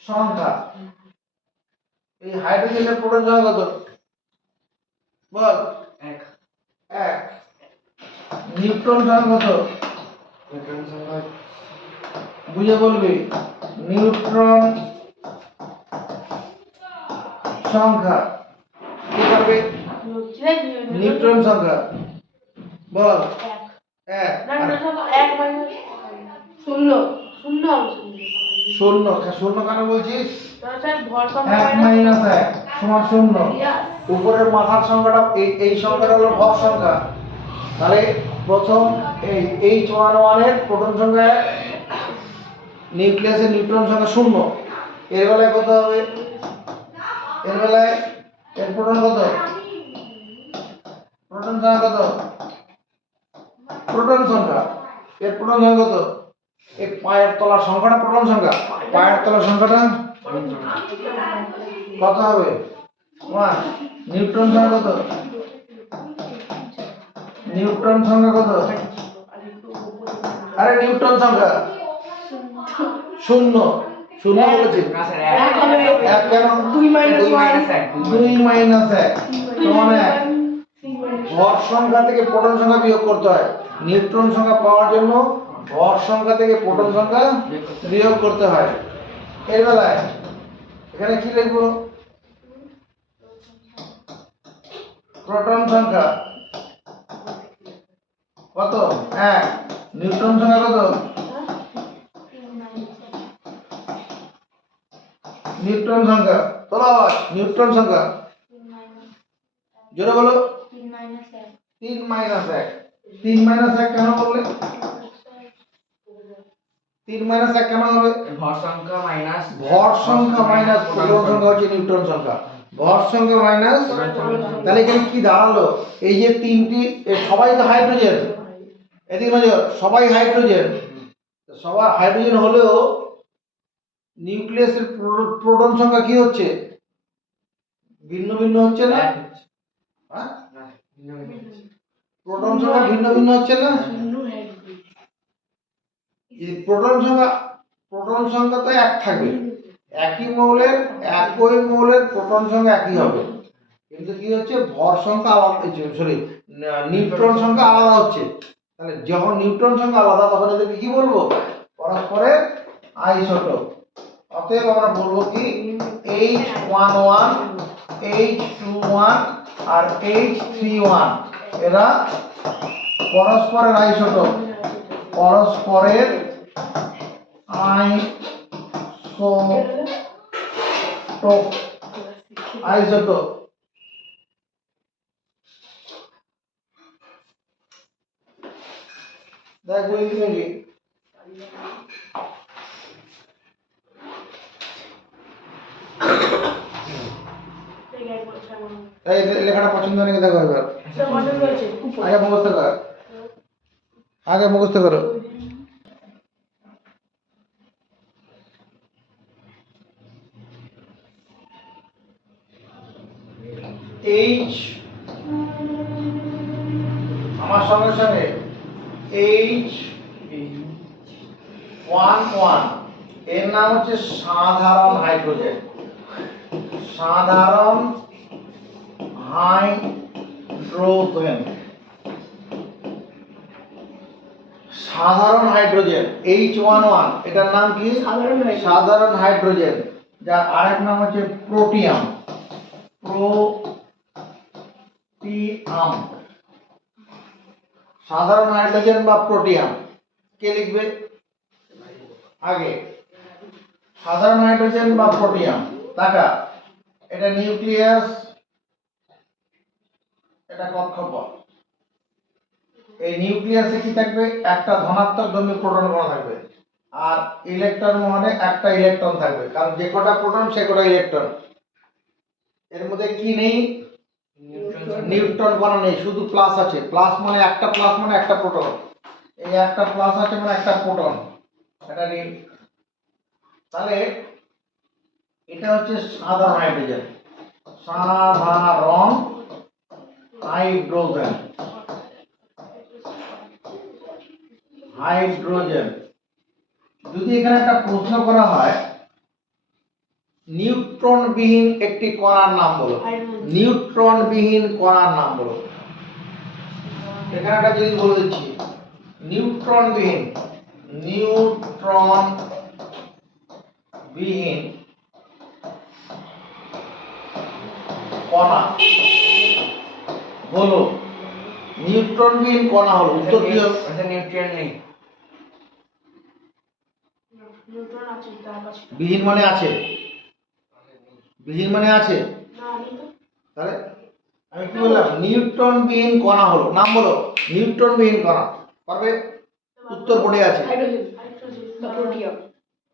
সংখ্যা, এই হাইড্রোজেনের প্রোটন সংখ্যা কত বল? 1। 1। নিউট্রন সংখ্যা কত? নিউট্রন সংখ্যা বুঝে বলবি। নিউট্রন সংখ্যা কি করবে? নিউট্রন সংখ্যা বল। 1। এক মানে শূন্য শূন্য শূন্য। শূন্য কেন বলছিস? স্যার ভর 1 সংখ্যা মাইনাস 1 সমান শূন্য। উপরের মাথার সংখ্যাটা এই সংখ্যাটা হলো ভর সংখ্যা। তাহলে প্রথম এই H11 এর প্রোটন সংখ্যা 1, নিউক্লিয়াসের নিউট্রন সংখ্যা 0। এর বেলায় কত হবে? এর বেলায় এর প্রোটন কত? প্রোটন সংখ্যা কত? প্রোটন সংখ্যা, এর প্রোটন সংখ্যা কত? এই পায়ের তলার সংখ্যাটা প্রোটন সংখ্যা, পায়ের তলার সংখ্যাটা কত হবে? 1। নিউট্রন সংখ্যা কত? নিউট্রন সংখ্যা কত? আরে নিউট্রন সংখ্যা 0। 0 বলেছি না স্যার এক হবে। 1 কেন? 2 minus 1 2 মাইনাস 1 সমান 1। ভর সংখ্যা থেকে প্রোটন সংখ্যা বিয়োগ করতে হয়। নিউট্রন সংখ্যা পাওয়ার জন্য ভর সংখ্যা থেকে প্রোটন সংখ্যা বিয়োগ করতে হয়। এর বেলায় এখানে কি লিখবো? প্রোটন সংখ্যা কত? 1। নিউট্রন সংখ্যা কত? নিউট্রন সংখ্যা তোলা আওয়াজ। নিউট্রন সংখ্যা জোরে বলো। 3 মাইনাস 1। 3 মাইনাস 1 কেন বললে? 3 মাইনাস 1 কেন হবে? ভর সংখ্যা মাইনাস ভর সংখ্যা মাইনাস প্রোটন সংখ্যা হচ্ছে নিউট্রন সংখ্যা। ভর সংখ্যা মাইনাস, তাহলে এখানে কি দাঁড়ালো? এই যে তিনটি সবাই তো হাইড্রোজেন, এদিকে নজর, সবাই হাইড্রোজেন। সবাই হাইড্রোজেন হলেও নিউক্লিয়াসের প্রোটন সংখ্যা কি হচ্ছে? ভিন্ন ভিন্ন হচ্ছে না? হ্যাঁ, প্রোটন সংখ্যা ভিন্ন ভিন্ন হচ্ছে না? এই প্রোটন সংখ্যা তো এক থাকবে। একই মৌলের প্রোটন সংখ্যা একই হবে, কিন্তু কি হচ্ছে? ভর সংখ্যা আলাদা, সরি নিউট্রন সংখ্যা আলাদা হচ্ছে। তাহলে যখন নিউট্রন সংখ্যা আলাদা তখন এদেরকে কি বলবো? পরস্পরের আইসোটোপ। অতএব আমরা বলবো কি H11, H21 আর H31 এরা পরস্পরের আইসোটোপ। পরস্পরের আইসোটোপ। দেখ বুঝলি নাকি? এই লেখাটা পছন্দ নাকি দেখো এবার। আগে মুখস্থ কর, আগে মুখস্থ করো। H আমার সঙ্গে সঙ্গে H11 এর নাম হচ্ছে সাধারণ হাইড্রোজেন। সাধারণ হাইড্রোজেন, সাধারণ হাইড্রোজেন H11 এটার নাম কি? সাধারণ হাইড্রোজেন, যার আরেক নাম হচ্ছে প্রোটিয়াম। প্রোটিয়াম সাধারণ হাইড্রোজেন বা প্রোটিয়াম কে লিখবে আগে? সাধারণ হাইড্রোজেন বা প্রোটিয়াম, টাকা, এটা নিউক্লিয়াস, এটা কক্ষপথ। এই নিউক্লিয়াসে কি থাকবে? একটা ধনাত্মক ধর্মী প্রোটন কণা থাকবে, আর ইলেকট্রন মানে একটা ইলেকট্রন থাকবে, কারণ যে কটা প্রোটন সে কটা ইলেকট্রন। এর মধ্যে কি নেই? নিউট্রন কণা নেই, শুধু প্লাস আছে। প্লাস মানে একটা প্রোটন। এই একটা প্লাস আছে মানে একটা প্রোটন, এটা নেই। তাহলে এটা হচ্ছে সাধারণ হাইড্রোজেন। সাধারণ হাইড্রোজেন, হাইড্রোজেন। যদি এখানে একটা প্রশ্ন করা হয় নিউট্রন বিহীন একটি কণার নাম বলো, নিউট্রন বিহীন কণার নাম বলো, এখানে একটা জিনিস বলে দিচ্ছি, নিউট্রন বিহীন, নিউট্রন বিহীন কণা হলো, নিউট্রন বিহীন কণা হলো, উত্তর কি হবে? আচ্ছা নিউট্রিয়েন্ট নেই। নিউট্রন আছে, তার কাছে বিহীন মানে আছে, বিহীন মানে আছে, না নেই তো। তাহলে আমি কি বললাম? নিউট্রন বিহীন কণা হলো, নাম বলো নিউট্রন বিহীন কণা, পারবে? উত্তর বোর্ডে আছে। হাইড্রোজেন হাইড্রোজেন বা প্রোটিয়াম।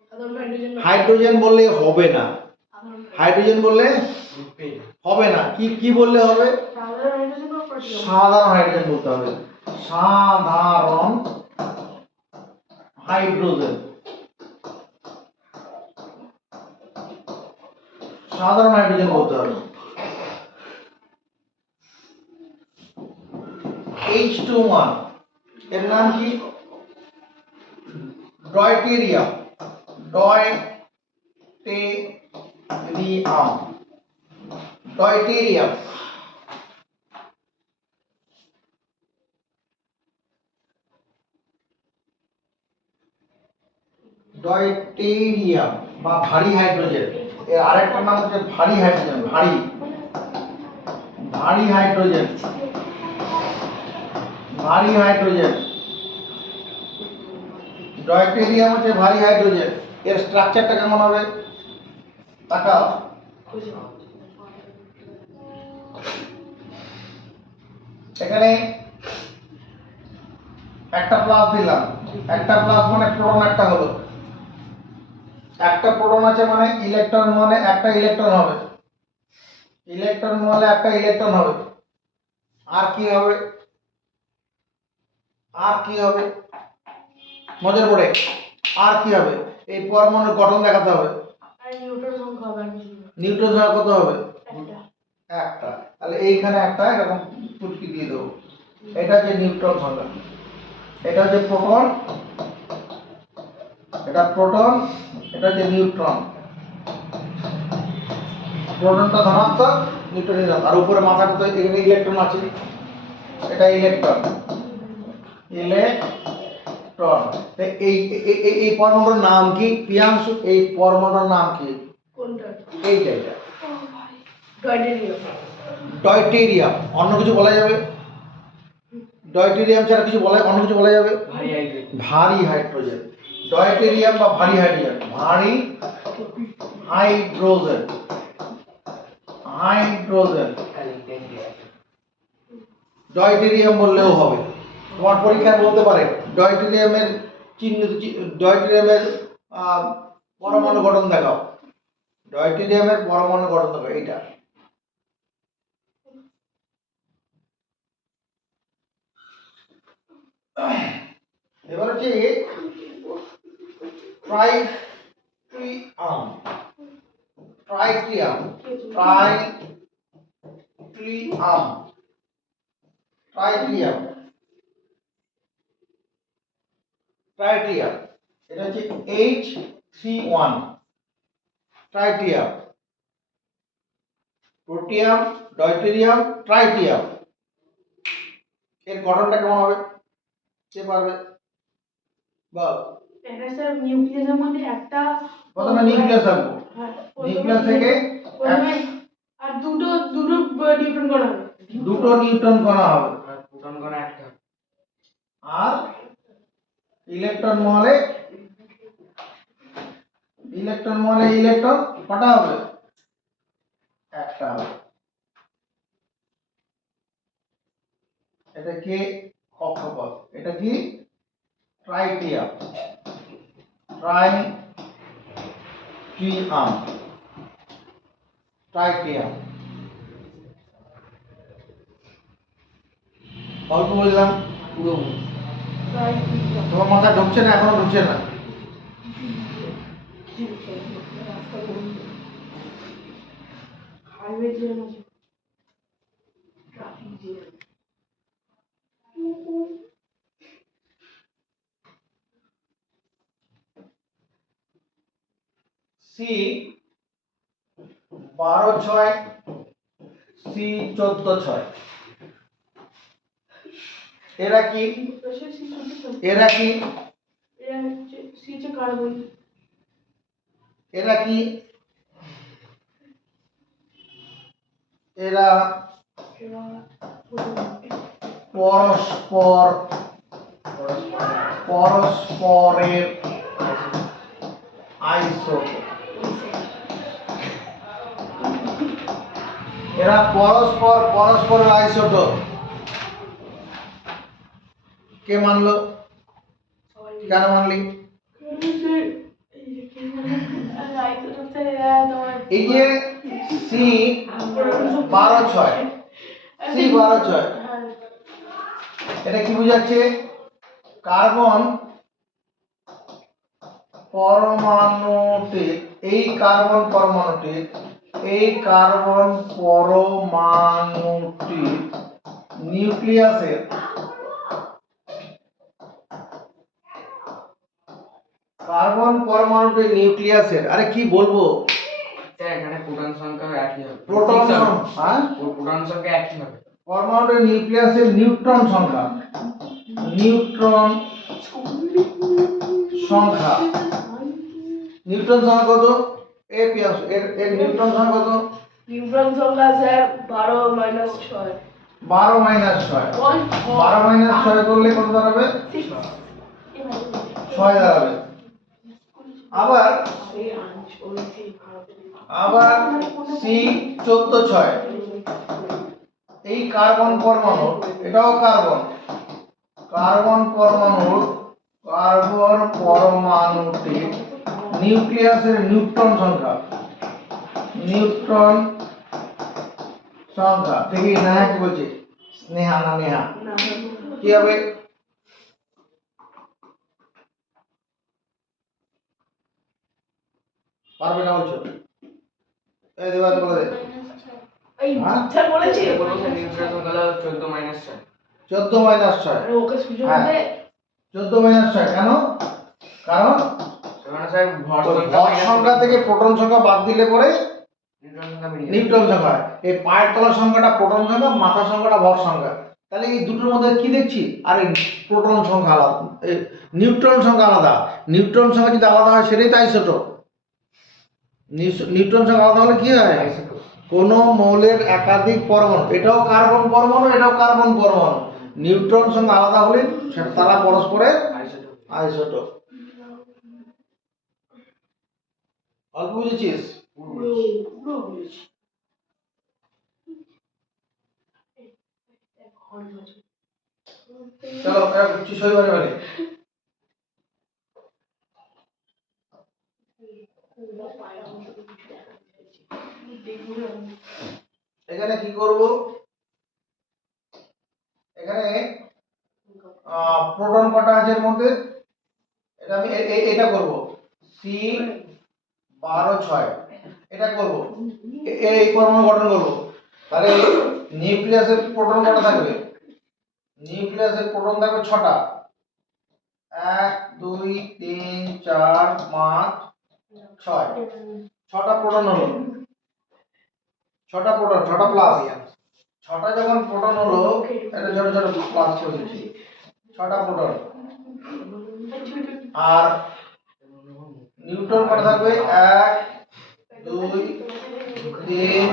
সাধারণ হাইড্রোজেন বা হাইড্রোজেন বললে হবে না, সাধারণ হাইড্রোজেন বললে হবে না, কি কি বললে হবে? সাধারণ হাইড্রোজেন বা প্রোটিয়াম। সাধারণ হাইড্রোজেন বলতে হবে, সাধারণ হাইড্রোজেন, সাধারণ হাইড্রোজেন বলতে হবে। H21 এর নাম কি? Deuterium, deuterium, deuterium. ডয়টেরিয়াম বা ভারী হাইড্রোজেন, এর আরেকটা নাম হচ্ছে ভারী হাইড্রোজেন, ভারী, ভারী হাইড্রোজেন, ভারী হাইড্রোজেন। ডয়টেরিয়াম হচ্ছে ভারী হাইড্রোজেন। এর স্ট্রাকচারটা কেমন হবে? তাকাও, এখানে একটা প্লাস দিলাম, একটা প্লাস মানে প্রোটন একটা হলো, একটা প্রোটন আছে মানে ইলেকট্রন মানে একটা ইলেকট্রন হবে, ইলেকট্রন মানে একটা ইলেকট্রন হবে। আর কি হবে? আর কি হবে? মজার পড়ে আর কি হবে? এই পরমাণুর গঠন দেখাতে হবে। আর নিউট্রন সংখ্যা হবে আর কিছু না। নিউট্রন সংখ্যা কত হবে? একটা। একটা। তাহলে এইখানে একটা এরকম চুটকি দিয়ে দেবো, এটা হচ্ছে নিউট্রন সংখ্যা। এটা হচ্ছে প্রোটন, এটা প্রোটন, এটা হচ্ছে নিউট্রন। প্রোটনটা ধনাত্মক, নিউট্রন ঋণাত্মক, আর উপরে মাথার মতো এখানে ইলেকট্রন আছে, এটা ইলেকট্রন, ইলেকট্রন। এই এই পরমাণুর নাম কি প্রিয়াংশু? এই পরমাণুর নাম কি? কোনটা? এইটা, এটা ডয়টেরিয়াম। ডয়টেরিয়াম। অন্য কিছু বলা যাবে? ডয়টেরিয়াম ছাড়া কিছু বলা, অন্য কিছু বলা যাবে? ভারী হাইড্রোজেন। ভারী হাইড্রোজেন, ডয়টেরিয়াম বা ভারী হাইড্রোজেন, ভারী হাইড্রোজেন, হাইড্রোজেন। ডয়টেরিয়াম বললেও হবে, তোমার পরীক্ষায় বলতে পারে ডয়টেরিয়ামের চিহ্ন, ডয়টেরিয়ামের পরমাণু গঠন দেখাও, ডয়টেরিয়ামের পরমাণু গঠন দেখাও, এইটা। এবার হচ্ছে ট্রাইট্রিয়াম, ট্রাইট্রিয়াম, ট্রাইট্রিয়াম, ট্রাইট্রিয়াম, ট্রাইট্রিয়াম। এটা হচ্ছে H31, ট্রাইট্রিয়াম, প্রোটিয়াম, ডয়টেরিয়াম, ট্রাইটিয়াম। এর গঠনটা কেমন হবে? কে পারবে? বল। এটা স্যার নিউক্লিয়াসের মধ্যে একটা প্রথমে নিউক্লিয়াস আঁকবো, হ্যাঁ, নিউক্লিয়াস থেকে প্রথমে আর দুটো দুটো নিউট্রন কণা হবে। দুটো নিউট্রন কণা হবে, আর প্রোটন কণা একটা। ইলেকট্রন মহলে ইলেকট্রন কটা হবে? একটা হবে। এটা কি কক্ষপথ, এটা কি ট্রাইটিয়াম, ট্রাইটিয়াম। অল্প বললাম, পুরো তোমার মাথায় ঢুকছে না? এখনো ঢুকছে না? হাইওয়ে জ্যাম আছে, ট্রাফিক জ্যাম। সি 12/6, সি 14/6, এরা কি? এরা কি? এরা হচ্ছে সিচে কার্বন। এরা কি? এরা এরা পরস্পরের আইসোটোপ। এরা পরস্পরের আইসোটোপ। কে মানলো? কেন মানলি? এই যে সি 12/6, সি 12/6, এটা কি বোঝাচ্ছে? কার্বন পরমাণুটি, এই কার্বন পরমাণুটি নিউক্লিয়াসের আরে কি বলবো, স্যার এখানে প্রোটন সংখ্যা একই হবে। প্রোটন হ্যাঁ, প্রোটন সংখ্যা একই হবে। পরমাণুর নিউক্লিয়াসের নিউট্রন সংখ্যা কত? এর নিউট্রন সংখ্যা কত? নিউটন সংখ্যা স্যার 12-6। 12-6, 12-6 করলে কত দাঁড়াবে? 6 দাঁড়াবে। আবার সি 14/6, এই কার্বন পরমাণু, এটাও কার্বন পরমাণুটি নিউক্লিয়াসের নিউট্রন সংখ্যা দেখি না, কি বলছে? স্নেহা না নেহা, কি হবে? পারবে না বলছো? এই দেবা বলে দে। এই হ্যাঁ? স্যার বলেছি বলবো স্যার নিউট্রন সংখ্যা হলো 14-6। 14-6, ওকে সুযোগ হ্যাঁ। দে। 14-6 কেন? কারণ সেখানে স্যার ভর ভর সংখ্যা সংখ্যা থেকে প্রোটন সংখ্যা বাদ দিলে পরে নিউট্রন সংখ্যা বেরিয়ে যাবে। নিউট্রন সংখ্যা। এই পায়ের তলার সংখ্যাটা প্রোটন সংখ্যা, মাথার সংখ্যাটা ভর সংখ্যা। তাহলে এই দুটোর মধ্যে কি দেখছি? আরে প্রোটন সংখ্যা আলাদা, নিউট্রন সংখ্যা আলাদা। নিউট্রন সংখ্যা যদি আলাদা হয় সেটাই তো আইসোটোপ। নিউট্রন সংখ্যা আলাদা হলে কি হয়? কোন মৌলের একাধিক পরমাণু, এটাও কার্বন পরমাণু, এটাও কার্বন পরমাণু, নিউট্রন সংখ্যা আলাদা হলে তারা পরস্পরের আইসোটোপ। আইসোটোপ। অল্প বুঝেছিস? চলো কিছু সই বারে বারে। এখানে কি করব? এখানে প্রোটন কটা আছে এর মধ্যে? এটা আমি এটা করব, সি 12/6, এটা করব, এই পরমাণু গঠন করব। তাহলে নিউক্লিয়াসের প্রোটন কটা থাকবে? নিউক্লিয়াসের প্রোটন থাকবে 6টা। 1 2 3 4 5 6, 6টা প্রোটন হলো। 6টা প্রোটন, 6টা প্লাস। 6টা যখন প্রোটন হলো, এটা ছোট ছোট প্লাস করে দিচ্ছি। 6টা প্রোটন। আর নিউট্রন কত থাকবে? 1 2 3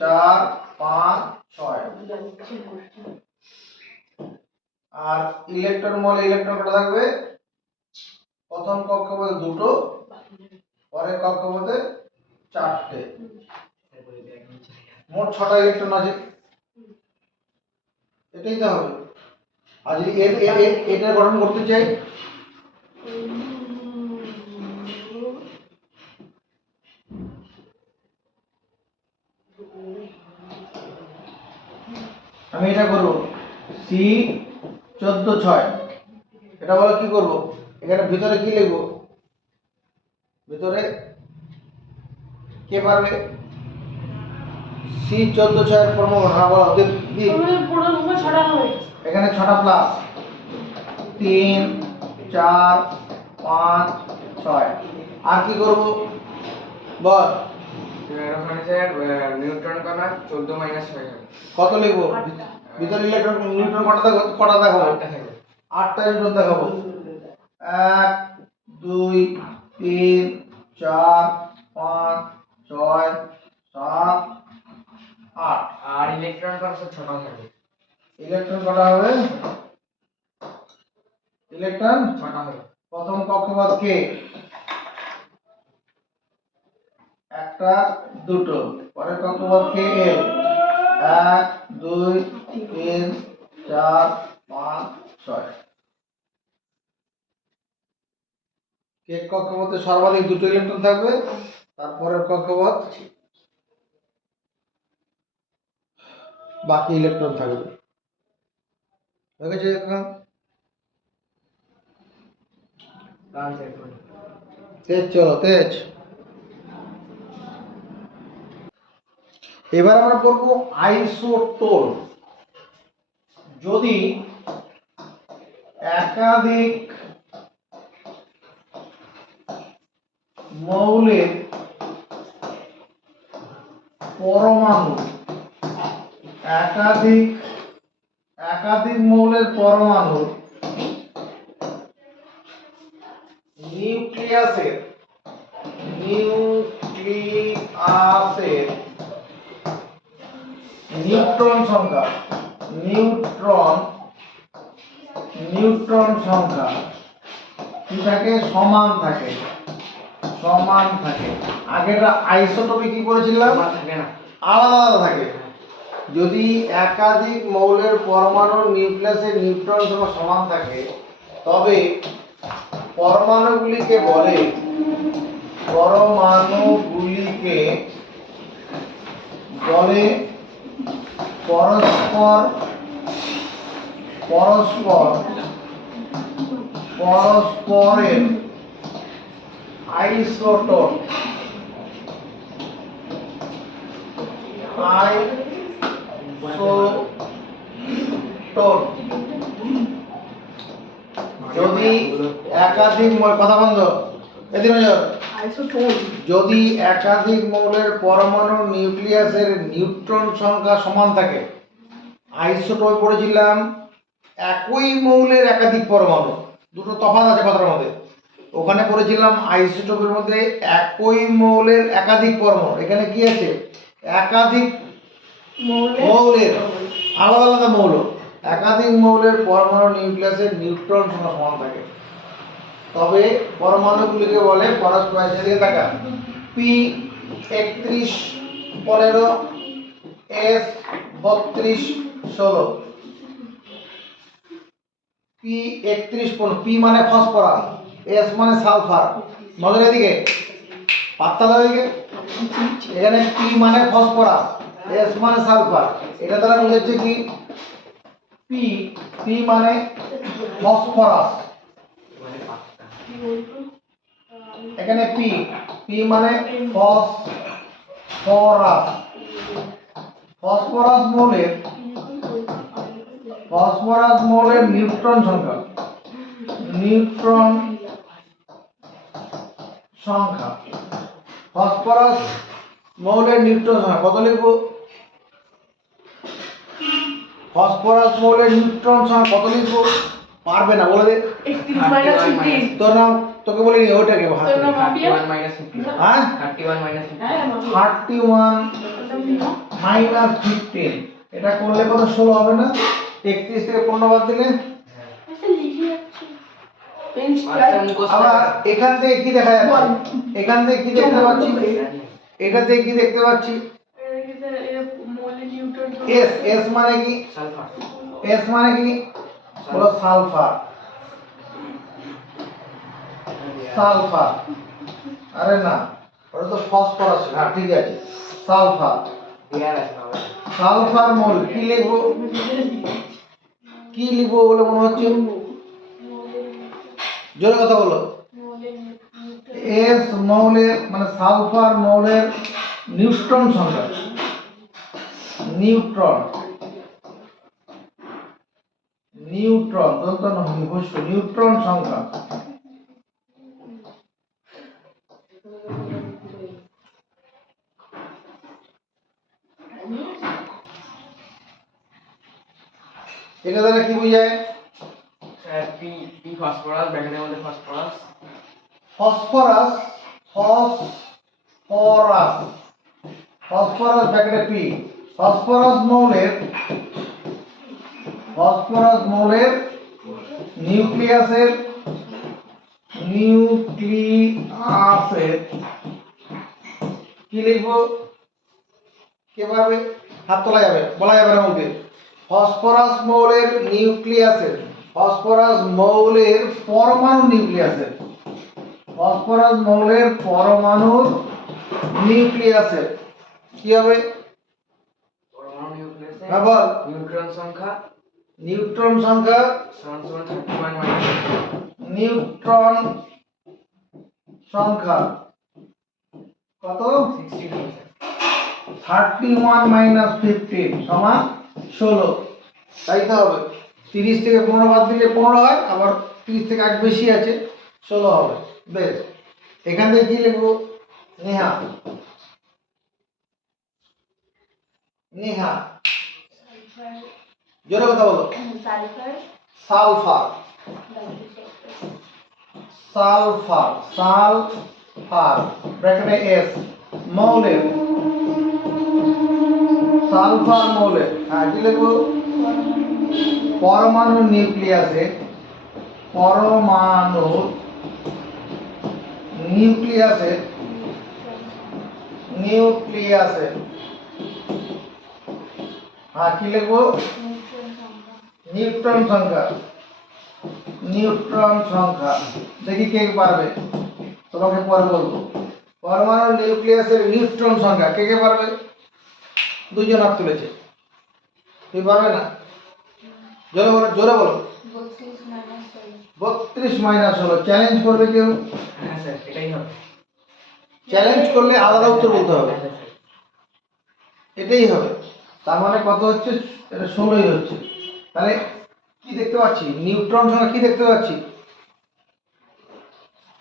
4 5 6। আর ইলেকট্রন কত থাকবে? প্রথম কক্ষপথে দুটো, পরের কক্ষপথে চারটে, মোট 6টা ইলেকট্রন আছে। এটাই তো হবে। আর যদি এটা গঠন করতে চাই, আমি এটা করব C14 6। এটা বলে কি করব, এখানে ভিতরে কি লিখব, ভিতরে কে পারবে C14 6 এর পরমাণু ঘটনা বলো দি। প্রোটন সংখ্যা 6টা হবে। এখানে 6টা প্লাস 3 4 5 6। আর কি করব বল, ওখানে স্যার নিউট্রন কণা 14 মাইনাস 6 হবে। কত লিখবো, ভিতরে ইলেকট্রন নিউট্রন কটা দেখাবো, 8টা থাকবে। 8টা নিউটন দেখাবো। 1 2 3 4 5 6 7 8। আর ইলেকট্রন কণা স্যার 6টা থাকবে। ইলেকট্রন কটা হবে, ইলেকট্রন 6টা হবে। প্রথম কক্ষপথ কে, একটা দুটো, পরের কক্ষপথ কে এল, 1 2 3 4 5 6। কে কক্ষপথে সর্বাধিক দুটো ইলেকট্রন থাকবে, তারপরের কক্ষপথ বাকি ইলেকট্রন থাকবে। হয়ে গেছে এখন? ডান সাইড করে। তেজ চলো তেজ। এবার আমরা পড়ব আইসোটোন। যদি একাধিক মৌলের পরমাণু, একাধিক মৌলের পরমাণু নিউক্লিয়াসের নিউট্রন সংখ্যা কি থাকে, সমান থাকে। আগেরটা আইসোটোপে কি করেছিলাম, আমার থাকে না। আলাদা আলাদা থাকে। যদি একাধিক মৌলের পরমাণুর নিউক্লিয়াসের নিউট্রন সংখ্যা সমান থাকে, তবে পরমাণুগুলিকে বলে পরস্পরের আইসোটোন। যদি একাধিক কথা বন্ধ, যদি একাধিক মৌলের পরমাণুর নিউক্লিয়াসের নিউট্রন সংখ্যা সমান থাকে, আইসোটোপ পড়েছিলাম একই মৌলের একাধিক পরমাণু, দুটো তফাৎ আছে কথার মধ্যে। ওখানে পড়েছিলাম আইসোটোপের মধ্যে একই মৌলের একাধিক পরমাণু, এখানে কি আছে, একাধিক মৌলের আলাদা আলাদা মৌল, একাধিক মৌলের পরমাণু নিউক্লিয়াসের নিউট্রন সংখ্যা সমান থাকে, তবে পরমাণুগুলিকে বলে পরস্পর দিকে তাকা P31 15 S32 16। P31 15, P মানে ফসফরাস, S মানে সালফার। নজর এদিকে, পাত্তা দাও এদিকে। এখানে P মানে ফসফরাস, S মানে সালফার। এটা দ্বারা বোঝাচ্ছে কি, P মানে ফসফরাস, এখানে P মানে ফসফরাস। ফসফরাস মৌলের নিউট্রন সংখ্যা ফসফরাস মৌলের নিউট্রন সংখ্যা কত লিখবো, ফসফরাস মৌলের নিউট্রন সংখ্যা কত লিখবো, পারবে না বলে দে। 31 মাইনাস 15। তোর নাম, তোকে বলিনি ওটাকে, তোর নাম মাপিয়া? 31 মাইনাস 15। হ্যাঁ 31 মাইনাস 15। হ্যাঁ মাপিয়া। 31 মাইনাস 15, এটা করলে কত 16 হবে না, 31 থেকে 15 বাদ দিলে আচ্ছা লিখে যাচ্ছে। পেন আচ্ছা মুখস্থ আবার এখান থেকে কি দেখা যাচ্ছে, এখান থেকে কি দেখতে পাচ্ছি, এটা থেকে কি দেখতে পাচ্ছি, মোলে নিউটন এস, এস মানে কি, সালফার এস মানে কি, বলো সালফার, সালফার, আরে না ওটা তো ফসফরাস, হ্যাঁ ঠিক আছে, সালফার, বিয়ার আছে বাবা সালফার মোল কি লিখবো, কি লিখবো বলে মনে হচ্ছে, জোরে কথা বলো, এস মৌলের মানে সালফার মৌলের নিউট্রন সংখ্যা, নিউট্রন, নিউট্রন দন্ত নিবস্ত নিউট্রন সংখ্যা, এটা দ্বারা কি বোঝায়, স্যার পি পি ফসফরাস ব্র্যাকেটের মধ্যে ফসফরাস ফসফরাস, ফসফরাস, ফসফরাস ব্র্যাকেটে পি, ফসফরাস মৌলের, ফসফরাস মৌলের নিউক্লিয়াসের, নিউক্লিয়াসের কি লিখবো, কে পারবে, হাত তোলা যাবে, বলা যাবে না মুখে, ফসফরাস মৌলের নিউক্লিয়াসের, ফসফরাস মৌলের পরমাণু নিউক্লিয়াসের, ফসফরাস মৌলের পরমাণুর নিউক্লিয়াসের কি হবে, পরমাণু নিউক্লিয়াসে হ্যাঁ বল, নিউট্রন সংখ্যা নিউট্রন সংখ্যা, সমান সমান 31 মাইনাস নিউট্রন সংখ্যা কত, 16 31 মাইনাস 15 সমান 16, তাই তো হবে, 30 থেকে 15 বাদ দিলে 15 হয়, আবার 30 থেকে 8 বেশি আছে 16 হবে, বেশ, এখান থেকে কি লিখবো, নেহা, নেহা, জোরে কথা বলো, সালফার সালফার, সালফার, সালফার ব্র্যাকেটে এস, মৌলের, সালফার মৌলের, হ্যাঁ কি লিখবো, পরমাণু নিউক্লিয়াসে, পরমাণু নিউক্লিয়াসে, নিউক্লিয়াসে, হ্যাঁ কি লিখবো, নিউট্রন সংখ্যা, নিউট্রন সংখ্যা, দেখি কে পারবে, তোমাকে পরে বলবো, পরমাণু নিউক্লিয়াসের নিউট্রন সংখ্যা কে কে পারবে, দুজন হাত তুলেছে, তুই পারবে না, জোরে বলো, জোরে বলো, 32 মাইনাস 16, চ্যালেঞ্জ করবে কেউ, হ্যাঁ স্যার এটাই হবে চ্যালেঞ্জ করলে আলাদা উত্তর বলতে হবে, হ্যাঁ, স্যার। এটাই হবে, তার মানে কত হচ্ছে, এটা 16ই হচ্ছে, তাহলে কি দেখতে পাচ্ছি, নিউট্রন সংখ্যা কি দেখতে পাচ্ছি,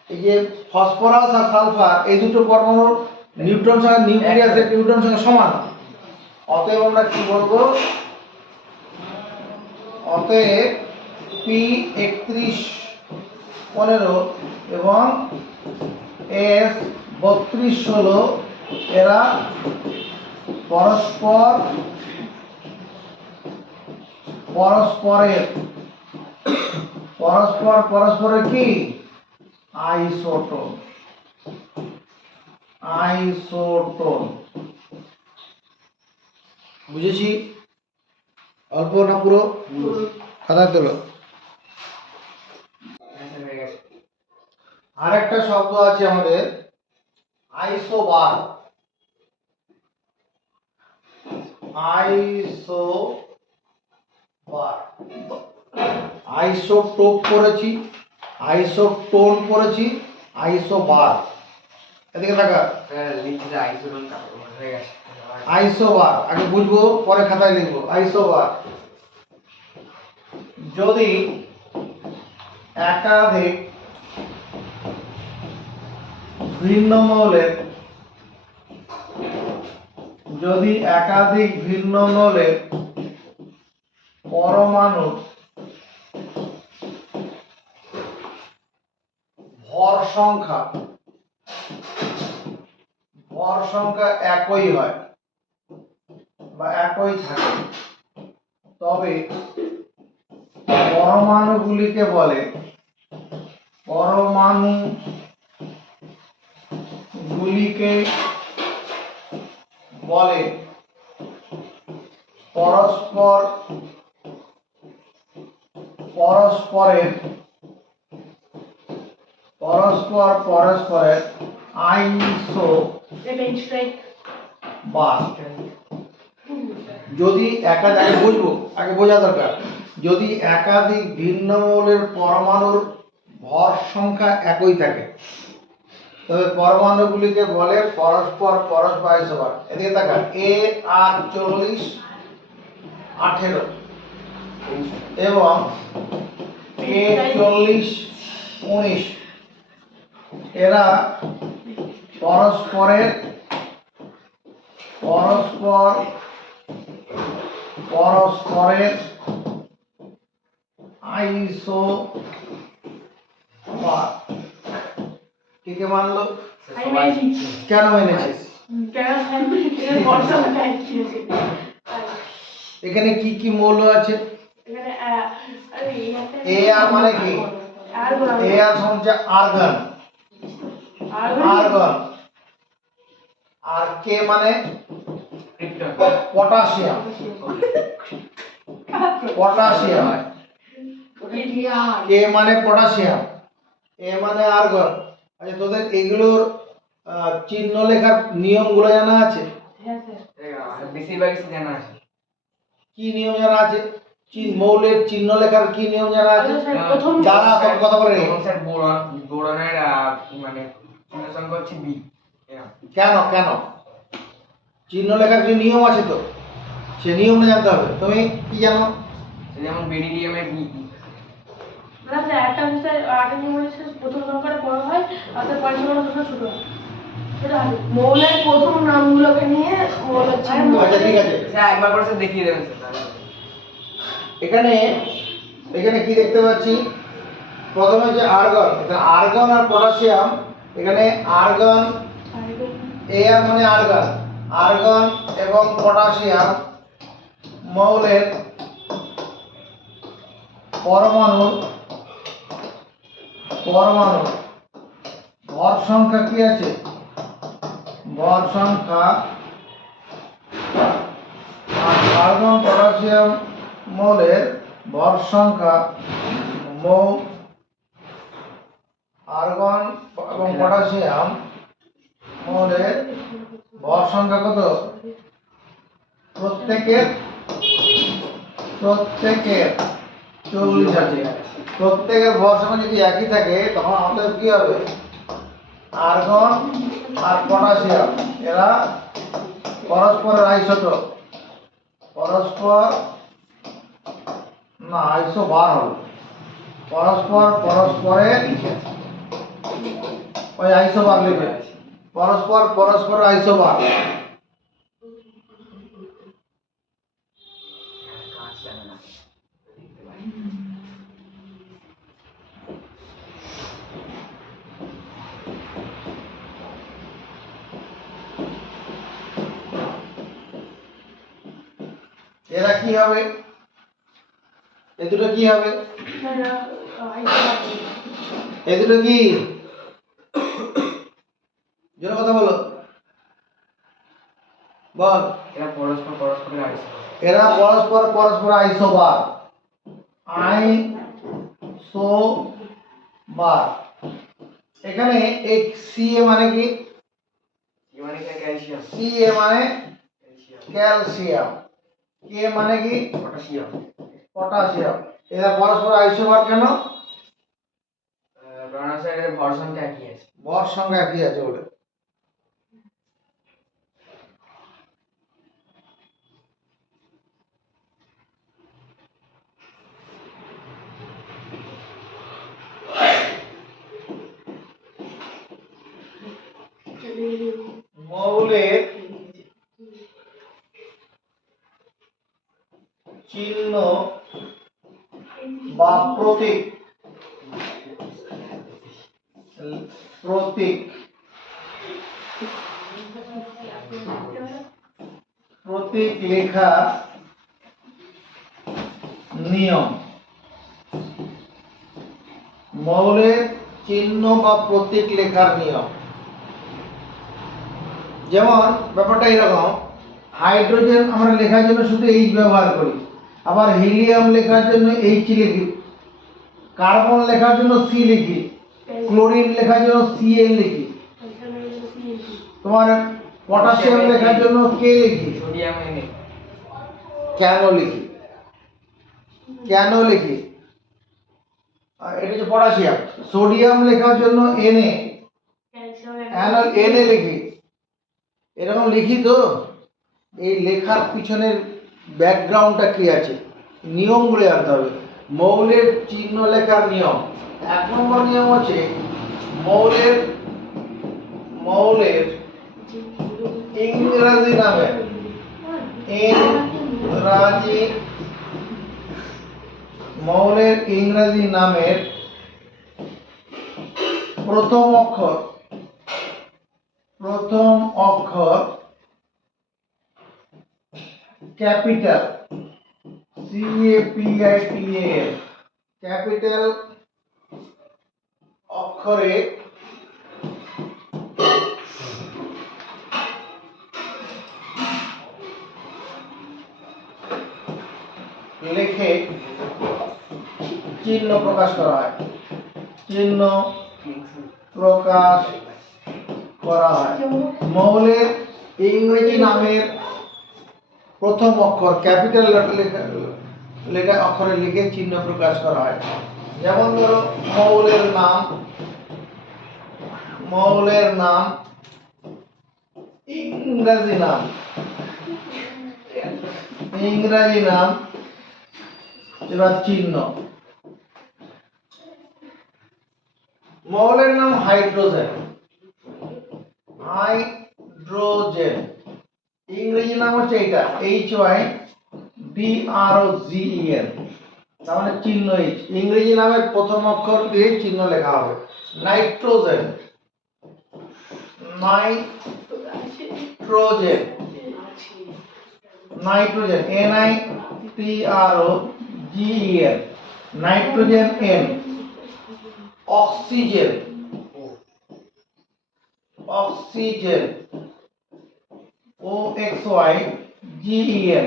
এই যে ফসফরাস আর সালফার এই দুটো পরমাণুর নিউট্রন সংখ্যা, নিউক্লিয়াসের নিউট্রন সংখ্যা সমান, অতএব আমরা কি বলবো, অতএব পি 3115 এবং এস 3216 এরা পরস্পর, পরস্পরের, পরস্পর পরস্পরের কি, আইসোটোন, আইসোটোন, বুঝেছি, অল্প না পুরো, খাতায় তোলো, হ্যাঁ স্যার হয়ে গেছে আরেকটা শব্দ আছে আমাদের আইসোবার, আইসোবার, আইসোটোপ পড়েছি, আইসোটোন পড়েছি, আইসোবার, এদিকে থাকা, স্যার লিখতে আইসোটোন কাপড় হয়ে গেছে আইসোবার আগে বুঝবো পরে খাতায় লিখবো, আইসোবার যদি একাধিক ভিন্ন মৌলের, যদি একাধিক ভিন্ন মৌলের পরমাণু ভর সংখ্যা, ভর সংখ্যা একই হয় বা একই থাকে, তবে পরমাণুগুলিকে বলে পরমাণু গুলিকে বলে পরস্পরের আইসোবার। যদি আগে বোঝা দরকার, যদি একাধিক ভিন্ন মৌলের পরমাণুর ভর সংখ্যা একই থাকে তবে পরমাণুগুলিকে বলে পরস্পর আইসোবার। এদিকে দেখা, এ আর 40 18 এবং এ 40 19 এরা পরস্পরের আইসোবার। কে কে মানলো? আমি মেনেছি। কেন মেনেছিস? কেন এর বর্ষা লাগাই দিয়েছে। এখানে কি কি মৌল আছে? এখানে আরে এ আর মানে কি? এ আর হচ্ছে আর্গন, আর কে মানে পটাশিয়াম। কে মানে পটাশিয়াম, এ মানে আর্গন। আচ্ছা, তোদের এগুলোর চিহ্ন লেখার নিয়মগুলো জানা আছে? বেশিরভাগ কিছু জানা আছে। কি নিয়ম জানা আছে? মৌলের চিহ্ন লেখার কি নিয়ম জানা আছে? যারা সব কথা বলে রে। স্যার বোরনের মানে চিহ্ন সংখ্যা হচ্ছে বি। কেন চিহ্ন লেখার যে নিয়ম আছে তো, সে নিয়মটা জানতে হবে। তুমি কি জানো? যেমন বেরিলিয়ামের বি। একটা হচ্ছে আটা নিউমেরিক্স প্রথম সংখ্যাটা বড় হয় আর তার পরের সংখ্যাটা ছোট হয়। মৌলের প্রথম নামগুলোকে নিয়ে মৌলের চিহ্ন। আচ্ছা, ঠিক আছে, স্যার একবার করে স্যার দেখিয়ে দেবেন স্যার। এখানে কি দেখতে পাচ্ছি? প্রথমে হচ্ছে আর্গন, এখানে আর্গন আর পটাশিয়াম। এখানে আর্গন, এ আর মানে আর্গন এবং পটাশিয়াম মৌলের পরমাণু ভর সংখ্যা কি আছে? ভর সংখ্যা আর্গন পটাশিয়াম মৌলের ভর সংখ্যা, আর্গন এবং পটাশিয়াম মৌলের ভর সংখ্যা কত? প্রত্যেকের 40 আছে। প্রত্যেকের ভর সংখ্যা যদি একই থাকে তখন আমাদের কি হবে? আর্গন আর পটাশিয়াম এরা পরস্পরের আইসোটোপ, আইসোবার হবে। পরস্পরের ওই আইসোবার লিখবে, পরস্পর আইসোবার। এরা কি হবে? এ দুটো কি হবে? এ দুটো কি? জোরে কথা বলো, বল। এরা পরস্পরের আইসোবার। এরা পরস্পর আইসোবার। আইসোবার। এখানে এই সি এ মানে কি? মানে কি? ক্যালসিয়াম। সি এ মানে ক্যালসিয়াম। কে মানে কি? পটাশিয়াম। এরা পরস্পর আইসোবার কেন? কারণ স্যার এর ভর সংখ্যা একই আছে। ভর সংখ্যা একই আছে বলে। মৌলের চিহ্ন বা প্রতীক লেখা নিয়ম। মৌলের চিহ্ন বা প্রতীক লেখার নিয়ম। যেমন ব্যাপারটা এরকম, হাইড্রোজেন আমরা লেখার জন্য শুধু এইচ ব্যবহার করি, আবার হিলিয়াম লেখার জন্য এইচ লিখি, কার্বন লেখার জন্য সি লিখি, ক্লোরিন লেখার জন্য সিএল লিখি, তোমার পটাশিয়াম লেখার জন্য কে লিখি। সোডিয়াম এনে কেন লিখি? কেন লিখি? এটা হচ্ছে পটাশিয়াম। সোডিয়াম লেখার জন্য এনএ, এনএ লিখি। এরকম লিখি তো। এই লেখার পিছনের ব্যাকগ্রাউন্ডটা কি আছে, নিয়মগুলো জানতে হবে। মৌলের চিহ্ন লেখার নিয়ম। 1 নম্বর নিয়ম হচ্ছে মৌলের মৌলের ইংরেজি নামের মৌলের ইংরেজি নামের প্রথম অক্ষর ক্যাপিটাল, CAPITAL, ক্যাপিটাল অক্ষরে লিখে চিহ্ন প্রকাশ করা হয়। চিহ্ন প্রকাশ করা হয়। মৌলের ইংরেজি নামের প্রথম অক্ষর ক্যাপিটাল লেখা অক্ষরে লিখে চিহ্ন প্রকাশ করা হয়। যেমন ধরো মৌলের নাম ইংরাজি নাম এবার চিহ্ন। মৌলের নাম হাইড্রোজেন, ইংরেজি নাম হচ্ছে এটা HYDROGEN, তার মানে চিহ্ন H। ইংরেজি নামের প্রথম অক্ষর দিয়ে চিহ্ন লেখা হবে। Nitrogen, NITROGEN, nitrogen N। Oxygen, OXYGEN,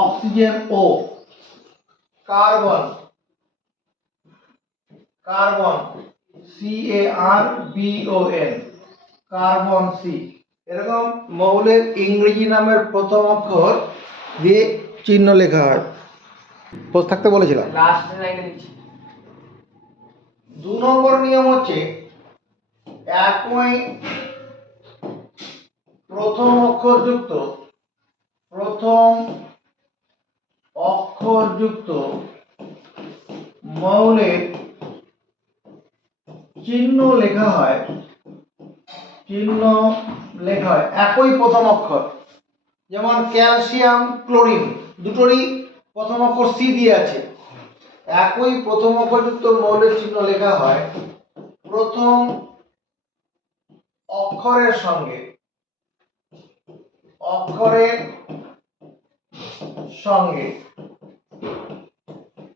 oxygen O। Carbon, CARBON, carbon C। এরকম মৌলের ইংরেজি নামের প্রথম অক্ষর দিয়ে চিহ্ন লেখা হয়। পোস্ট থাকতে বলেছিলাম। লাস্ট লাইনে লিখছি। 2 নম্বর নিয়ম হচ্ছে একই প্রথম অক্ষরযুক্ত মৌলের চিহ্ন লেখা হয় একই প্রথম অক্ষর। যেমন ক্যালসিয়াম, ক্লোরিন দুটোরই প্রথম অক্ষর সি দিয়ে আছে। একই প্রথম অক্ষরযুক্ত মৌলের চিহ্ন লেখা হয় প্রথম অক্ষরের সঙ্গে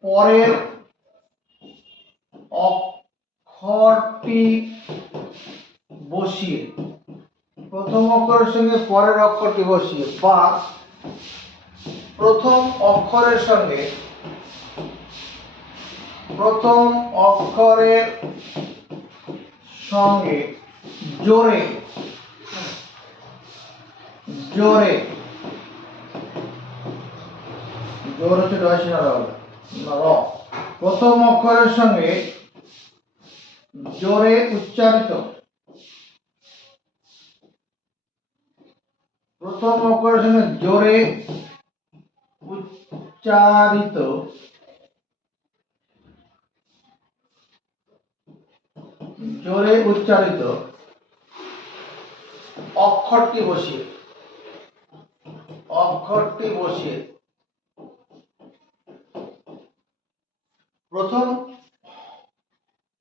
পরের অক্ষরটি বসিয়ে, প্রথম অক্ষরের সঙ্গে পরের অক্ষরটি বসিয়ে, বা প্রথম অক্ষরের সঙ্গে জোরে হচ্ছে প্রথম অক্ষরের সঙ্গে জোরে উচ্চারিত, প্রথম অক্ষরের সঙ্গে জোরে উচ্চারিত অক্ষরটি বসিয়ে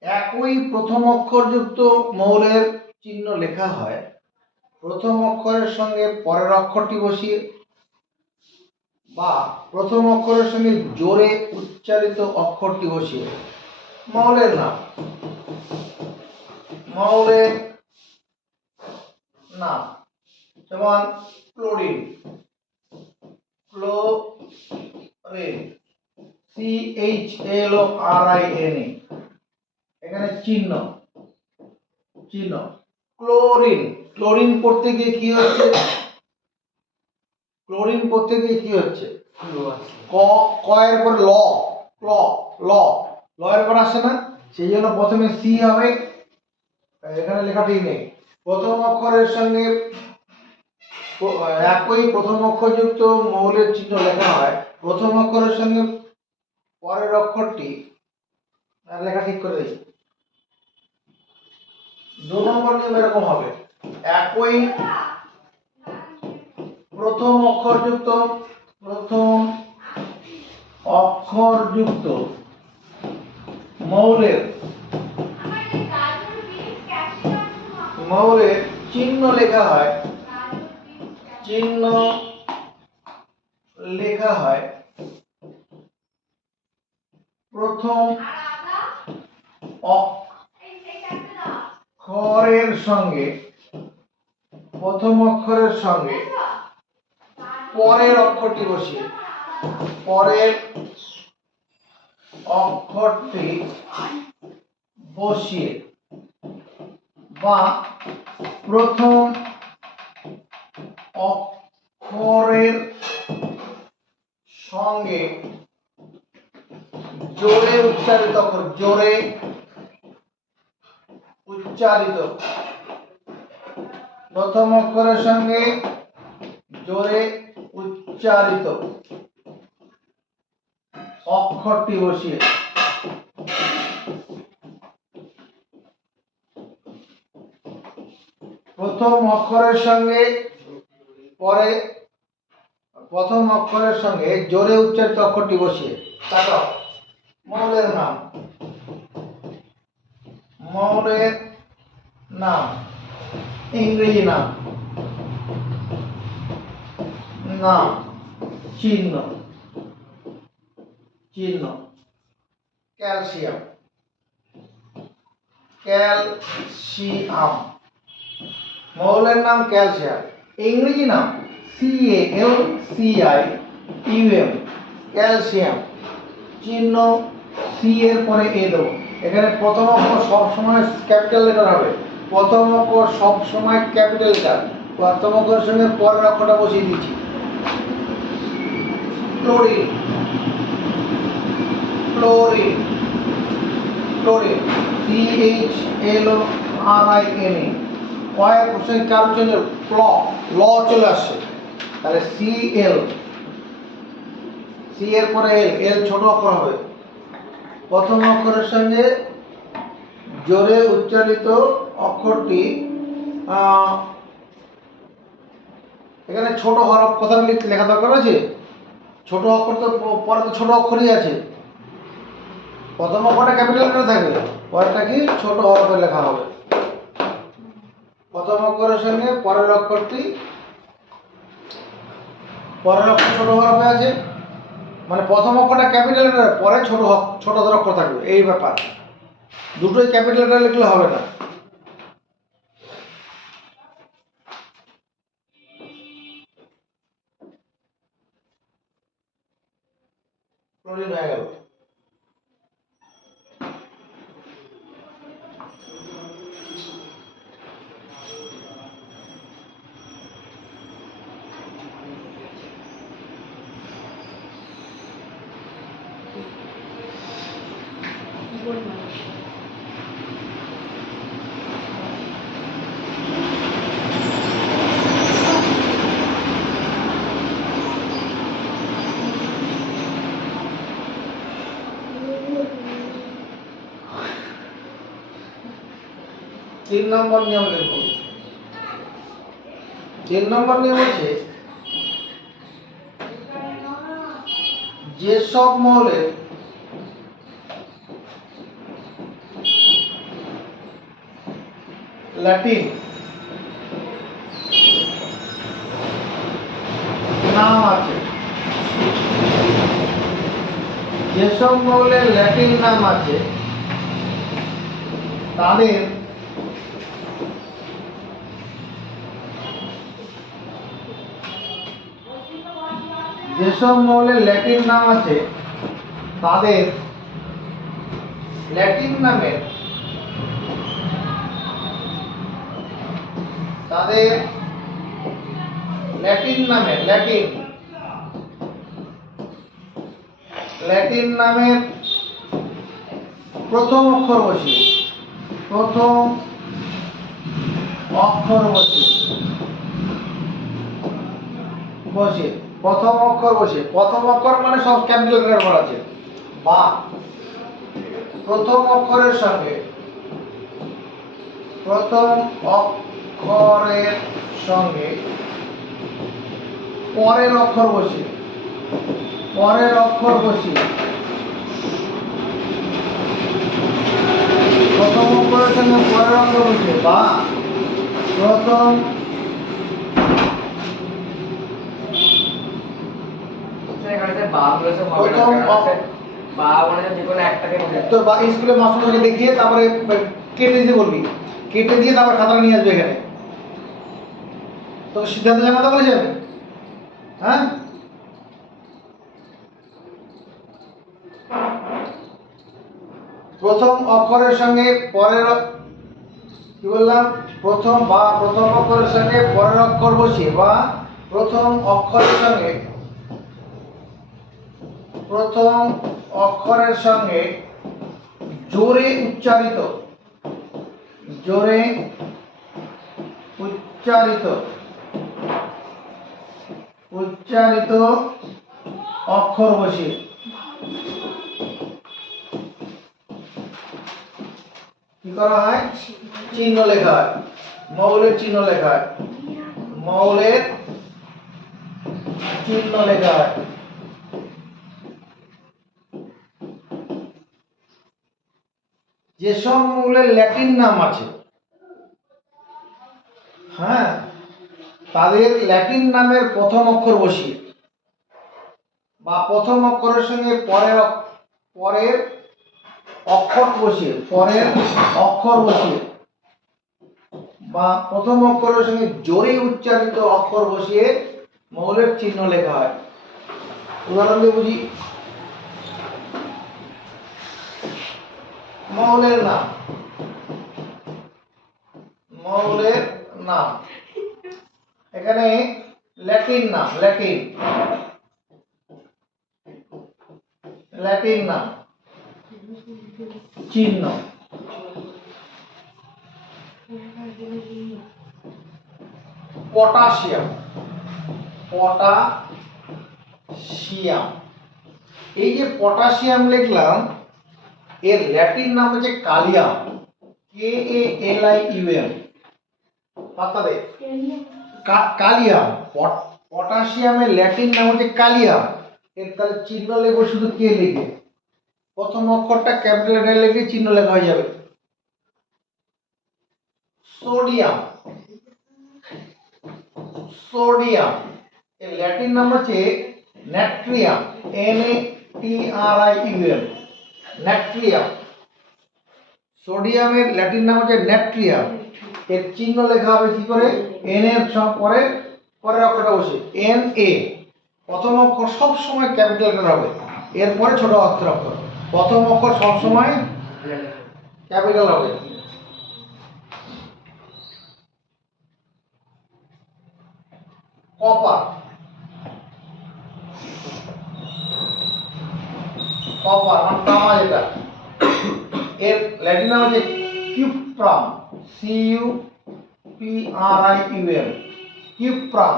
একই প্রথম অক্ষরযুক্ত মৌলের চিহ্ন লেখা হয় প্রথম অক্ষরের সঙ্গে পরের অক্ষরটি বসিয়ে, বা প্রথম অক্ষরের সঙ্গে জোরে উচ্চারিত অক্ষরটি বসিয়ে। মৌলের নাম মৌলের নাম, যেমন ক্লোরিন, ক্লোরিন, CHLORIN, এখানে চিহ্ন, চিহ্ন। ক্লোরিন, ক্লোরিন পড়তে গিয়ে কি হচ্ছে? ক্লোরিন পড়তে গিয়ে কি হচ্ছে? ক, ক এর পর ল, ল, ল, ল এর পর আসে না, সেই জন্য প্রথমে সি হবে, এখানে লেখাটি নেই। প্রথম অক্ষরের সঙ্গে একই প্রথম অক্ষরযুক্ত মৌলের চিহ্ন লেখা হয়, প্রথম অক্ষরের সঙ্গে পরের অক্ষরটি লেখা ঠিক করে দিই। 2 নম্বর নিয়ম এরকম হবে, একই প্রথম অক্ষরযুক্ত মৌলের চিহ্ন লেখা হয়, চিহ্ন লেখা হয় প্রথম অক্ষরের সঙ্গে, প্রথম অক্ষরের সঙ্গে পরের অক্ষরটি বসিয়ে, পরের অক্ষরটি বসিয়ে, বা প্রথম অক্ষরের সঙ্গে জোরে উচ্চারিত অক্ষর, জোরে উচ্চারিত, প্রথম অক্ষরের সঙ্গে জোরে উচ্চারিত অক্ষরটি বসিয়ে, প্রথম অক্ষরের সঙ্গে পরে, প্রথম অক্ষরের সঙ্গে জোরে উচ্চারিত অক্ষরটি বসিয়ে, তারপর মৌলের নাম, মৌলের নাম, ইংরেজি নাম, নাম, চিহ্ন, চিহ্ন, ক্যালসিয়াম, ক্যালসিয়াম, মৌলের নাম ক্যালসিয়াম, ইংরেজি নাম CALCIUM, ক্যালসিয়াম, চিহ্ন সি এর পরে এ দেবো। এখানে প্রথম অক্ষর সবসময় ক্যাপিটাল লেটার হবে, প্রথম অক্ষর সবসময় ক্যাপিটাল লেটার, প্রথম অক্ষরের সঙ্গে পরের অক্ষরটা বসিয়ে দিচ্ছি। ক্লোরিন, ক্লোরিন, ক্লোরিন, CHLORIN, কয়ের প্রসঙ্গে কার জন্য ল চলে আসছে, তাহলে CL, সি এর পরে এল, এল ছোট অক্ষর হবে, প্রথম অক্ষরের সঙ্গে জোরে উচ্চারিত অক্ষরটি, এখানে ছোট হরফ কথা লেখা দরকার আছে, ছোট অক্ষর তো পরে তো ছোট অক্ষরই আছে, প্রথম অক্ষরটা ক্যাপিটাল লেটার থাকবে, পরেরটা কি ছোট হরফে লেখা হবে, প্রথম অক্ষরের সঙ্গে পরের অক্ষরটি, পরের অক্ষর ছোট হরফে আছে, মানে প্রথম অক্ষরটা ক্যাপিটাল লেটার, পরে ছোট অক্ষর থাকবে, এই ব্যাপার, দুটোই ক্যাপিটাল লেটার লিখলে হবে না। ক্লোরিন হয়ে গেল। তিন নম্বর নিয়ম লিখব। 3 নম্বর নিয়ম হচ্ছে, যেসব মৌলের ল্যাটিন নাম আছে, যেসব মৌলের ল্যাটিন নাম আছে তাদের যেসব মৌলের ল্যাটিন নাম আছে তাদের ল্যাটিন নামের ল্যাটিন নামের প্রথম অক্ষর বসিয়ে প্রথম অক্ষর মানে সব ক্যাপিটাল লেটার আছে, বা প্রথম অক্ষরের সঙ্গে পরের অক্ষর বসিয়ে প্রথম অক্ষরের সঙ্গে পরের অক্ষর বসিয়ে বা প্রথম এখানে যে বা বলেছে হবে না, প্রথম কারণ আছে বা মানে যে কোনো একটাকে বোঝায়। তো বা স্কুলে মাস্টারকে দেখিয়ে তারপরে কেটে দিতে বলবি, কেটে দিয়ে তারপর খাতাটা নিয়ে আসবে এখানে। তো সিদ্ধান্ত জানাতে বলেছে আমি, হ্যাঁ? প্রথম অক্ষরের সঙ্গে পরের কি বললাম, প্রথম অক্ষরের সঙ্গে পরের অক্ষর বসিয়ে বা প্রথম অক্ষরের সঙ্গে জোরে উচ্চারিত অক্ষর বসিয়ে কি করা হয়? চিহ্ন লেখা হয়, মৌলের চিহ্ন লেখা হয়। যেসব মৌলের ল্যাটিন নাম আছে, হ্যাঁ, তাদের ল্যাটিন নামের প্রথম অক্ষর বসিয়ে বা প্রথম অক্ষরের সঙ্গে পরের অক্ষর বসিয়ে বা প্রথম অক্ষরের সঙ্গে জোরে উচ্চারিত অক্ষর বসিয়ে মৌলের চিহ্ন লেখা হয়। উদাহরণ দিয়ে বুঝি। মৌলের নাম এখানে ল্যাটিন নাম চিহ্ন পটাশিয়াম। এই যে পটাশিয়াম লিখলাম, এর ল্যাটিন নাম হচ্ছে কালিয়াম, KALIUM। পাতাবে কালিয়াম, পটাশিয়ামের ল্যাটিন নাম হচ্ছে কালিয়াম। এর তাহলে চিহ্ন লিখবো শুধু কে লিখে, প্রথম অক্ষরটা ক্যাপিটাল লেটার লিখে চিহ্ন লেখা হয়ে যাবে। সোডিয়াম এর ল্যাটিন নাম হচ্ছে নাট্রিয়াম, NATRIUM, নাট্রিয়াম। সোডিয়ামের ল্যাটিন নাম হচ্ছে নাট্রিয়াম। এর চিহ্ন লেখা হবে কি করে? N এর পরের অক্ষরটা বসে NA। প্রথম অক্ষর সব সময় ক্যাপিটাল লেটার হবে, এরপরে ছোট অক্ষর। প্রথম অক্ষর সব সময় ক্যাপিটাল হবে। কপার মানে তামা যেটা, এর ল্যাটিন নাম হচ্ছে কিউপ্রাম, CUPRIUM, কিউপ্রাম।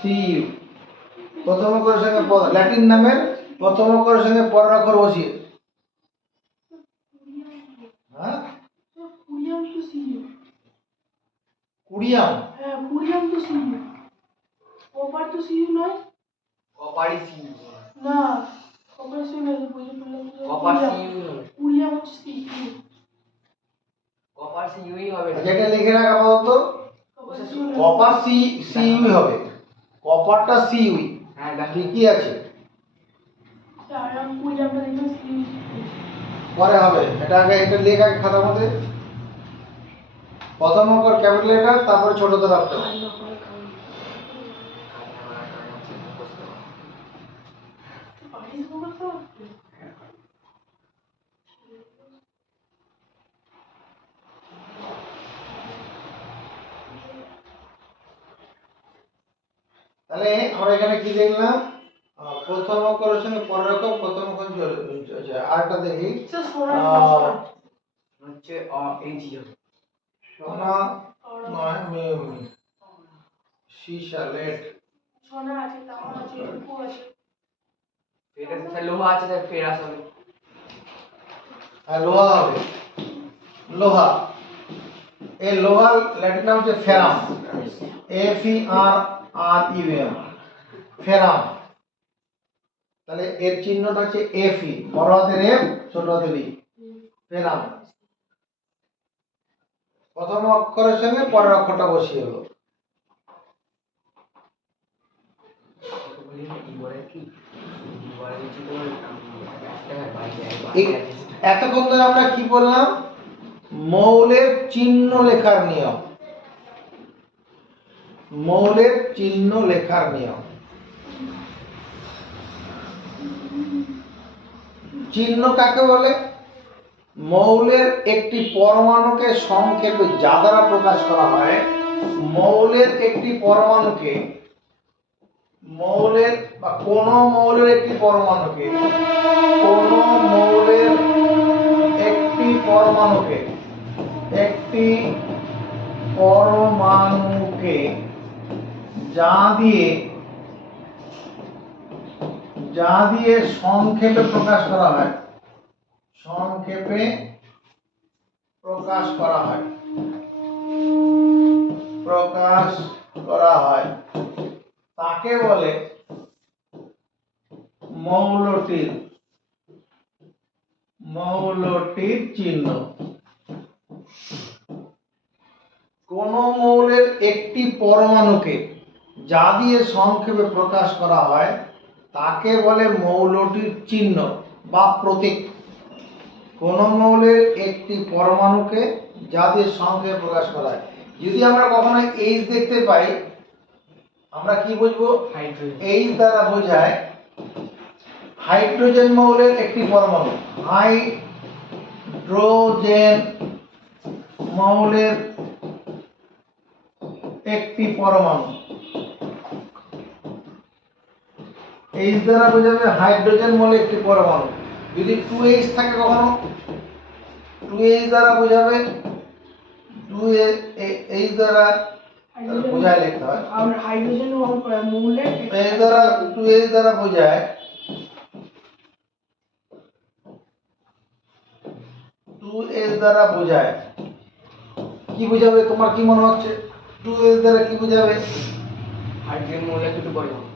CU প্রথম অক্ষরের সঙ্গে ল্যাটিন নামের প্রথম অক্ষরের সঙ্গে পরের অক্ষর বসিয়ে, হ্যাঁ, কুড়িয়াম। হ্যাঁ, কুড়িয়াম তো সিইউ। কপার তো সিইউ নয়। কপারই সিউ, না, কপার সিইউ নয়, কুড়িয়াম। কপার সিউ, কুড়িয়াম হচ্ছে সিইউ। কপার সিউই হবে না। যেটা লিখে রাখা আপাতত কপার সিইউ হবে, কপারটা সিইউ। হ্যাঁ দেখো ঠিকই আছে, আর কুড়িয়ামটা দেখবেন সিইউ। পরে হবে। এটা আগে এটা লেখা খাতার মধ্যে। প্রথম অক্ষর ক্যাপিটাল লেটার, তারপরে ছোটতে রাখতে হবে। তাহলে আমরা এখানে কি দেখলাম? প্রথম অক্ষরের সঙ্গে পরের অক্ষর, প্রথম অক্ষর আরেকটা দেখি। স্যার সোনা হচ্ছে এই জি হবে। সোনা নয়, সীসা, লেট। সোনা আছে, তামা আছে, রূপো আছে। এটা স্যার লোহা আছে, স্যার ফেরাস হবে। আর লোহা হবে, লোহা। এই লোহার ল্যাটিন নাম হচ্ছে ফেরাম, FERRUM, ফেরাম। তাহলে এর চিহ্নটা হচ্ছে FE, বড় হাতের F, ছোট হাতের E, ফেরাম। প্রথম অক্ষরের সঙ্গে পরের অক্ষরটা বসিয়ে হলো। এতক্ষণ ধরে আমরা কি বললাম? মৌলের চিহ্ন লেখার নিয়ম, মৌলের চিহ্ন লেখার নিয়ম। চিহ্ন কাকে বলে? মৌলের একটি পরমাণুকে সংক্ষেপে যা দ্বারা প্রকাশ করা হয়, মৌলের একটি পরমাণুকে, মৌলের বা কোন মৌলের একটি পরমাণুকে, কোন মৌলের একটি পরমাণুকে, একটি পরমাণুকে যা দিয়ে সংক্ষেপে প্রকাশ করা হয়, সংক্ষেপে প্রকাশ করা হয়, প্রকাশ করা হয়, তাকে বলে মৌলটির চিহ্ন। কোন মৌলের একটি পরমাণুকে যা দিয়ে সংক্ষেপে প্রকাশ করা হয় তাকে বলে মৌলটির চিহ্ন বা প্রতীক। কোন মৌলের একটি পরমাণুকে যা দিয়ে সংক্ষেপে প্রকাশ করা হয়। যদি আমরা কখনো H দেখতে পাই, আমরা কি বুঝবো? H দ্বারা বোঝায় হাইড্রোজেন মৌলের একটি পরমাণু, হাইড্রোজেন মৌলের একটি পরমাণু। H দ্বারা বোঝাবে হাইড্রোজেন মৌলের একটি পরমাণু। যদি 2H থাকে কখনো, 2H দ্বারা বোঝাবে, 2H দ্বারা বোঝায় লিখতে হয়। আমরা হাইড্রোজেন মৌলের H দ্বারা 2H দ্বারা বোঝায়, 2H দ্বারা বোঝায় কি বোঝাবে? তোমার কি মনে হচ্ছে 2H দ্বারা কি বোঝাবে? হাইড্রোজেন মৌলের দুটি পরমাণু,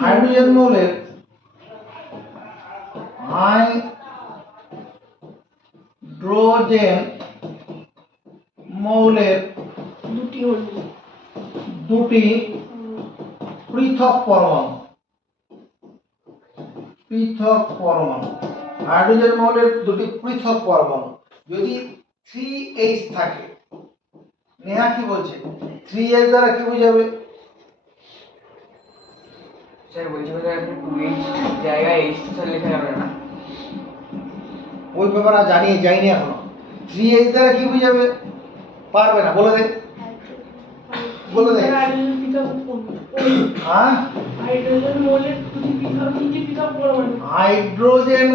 হাইড্রোজেন মৌলের, হাইড্রোজেন মৌলের দুটি পৃথক পরমাণু, পৃথক পরমাণু। হাইড্রোজেন মৌলের দুটি পৃথক পরমাণু। যদি 3H থাকে, নেহা কি বলছে? 3H দ্বারা কি বোঝাবে? স্যার বলছি স্যার 2H জায়গায় H স্যার লেখা যাবে না। ওই ব্যাপারে জানিয়ে যাইনি এখনো। 3H দ্বারা কি বোঝাবে? পারবে না, বলে দে, বলে দে। হ্যাঁ, হাইড্রোজেন মৌলের দুটি পৃথক পরমাণু। হাইড্রোজেন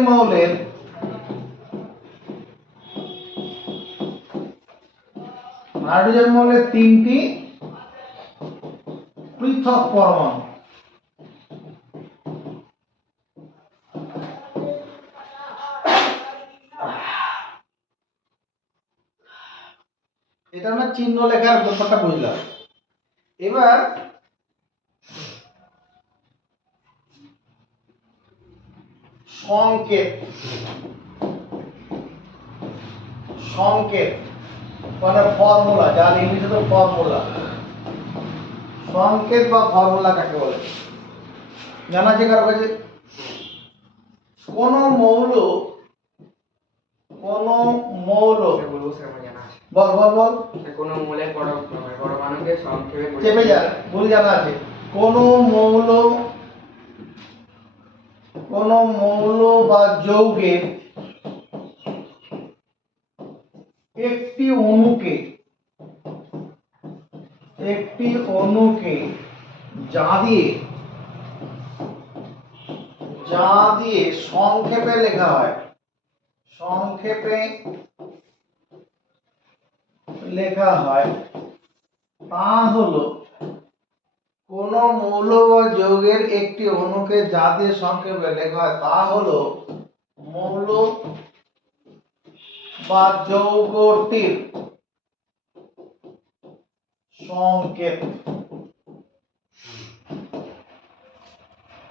মৌলের তিনটি পৃথক পরমাণু। এটা আমরা চিহ্ন লেখার ব্যাপারটা বুঝলাম। এবার সংকেত, সংকেত মানে ফর্মুলা, যার ইংলিশে তো ফর্মুলা। সংকেত বা ফর্মুলা কাকে বলে জানা আছে কারো কাছে? কোন মৌল, বলবো স্যার আমার জানা আছে। বল বল বল। কোনো মৌলের পরমাণুকে সংক্ষেপে চেপে যা, ভুল জানা আছে। কোন মৌল বা যৌগের একটি অণুকে যা দিয়ে সংক্ষেপে লেখা হয়, তা হলো কোন মৌল বা যৌগের একটি অণুকে যা দিয়ে সংক্ষেপে লেখা হয় তা হলো মৌল বা যৌগটির সংকেত।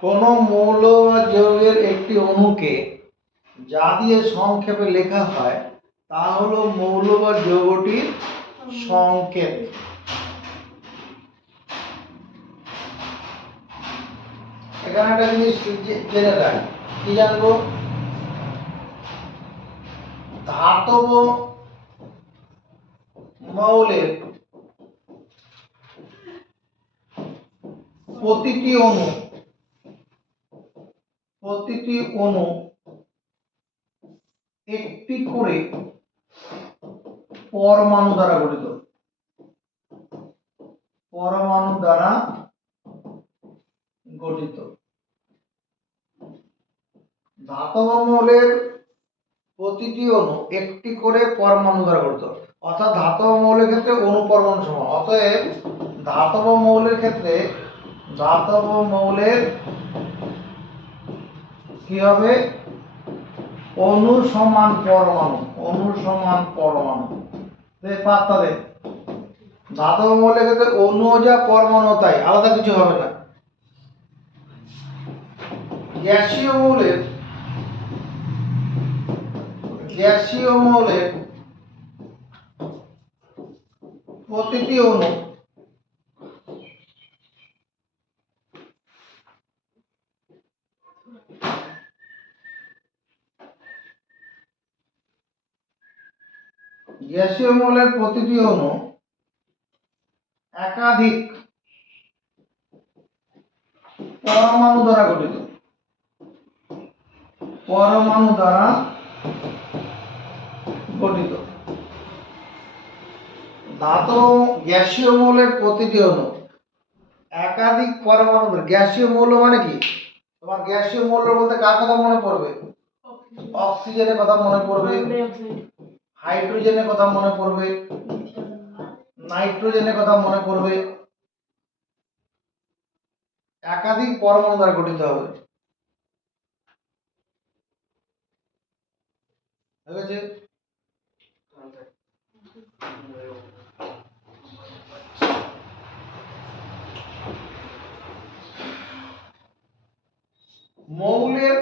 কোন মৌল বা যৌগের একটি অণুকে যা দিয়ে সংক্ষেপে লেখা হয় তা হলো মৌল বা যৌগটির সংকেত। এখানে একটা জিনিস জেনে রাখ, কি জানবো? ধাতব মৌলের প্রতিটি অণু একটি করে পরমাণু দ্বারা গঠিত। ধাতব মৌলের প্রতিটি অণু একটি করে পরমাণু দ্বারা গঠিত, অর্থাৎ ধাতব মৌলের ক্ষেত্রে অণু পরমাণু সমান। অতএব ধাতব মৌলের ক্ষেত্রে কি হবে? অণু সমান পরমাণু। পাত্তা দে। ধাতব মৌলের ক্ষেত্রে অণু যা পরমাণু তাই, আলাদা কিছু হবে না। গ্যাসীয় মৌলের প্রতিটি অণু একাধিক পরমাণু দ্বারা গঠিত। গ্যাসীয় মৌলের প্রতিটি অণু একাধিক পরমাণু। গ্যাসীয় মৌল মানে কি? তোমার গ্যাসীয় মৌল বলতে কার কথা মনে পড়বে? অক্সিজেনের কথা মনে পড়বে, হাইড্রোজেনের কথা মনে পড়বে, নাইট্রোজেনের কথা মনে পড়বে। একাধিক পরমাণু দ্বারা গঠিত হবে। ঠিক আছে? মৌলের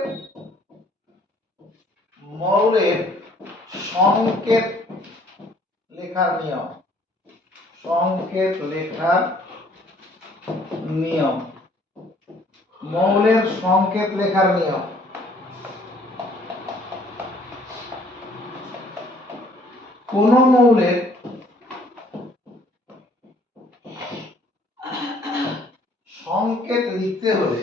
সংকেত লেখার নিয়ম। মৌলের সংকেত লেখার নিয়ম। কোন মৌলের সংকেত লিখতে হলে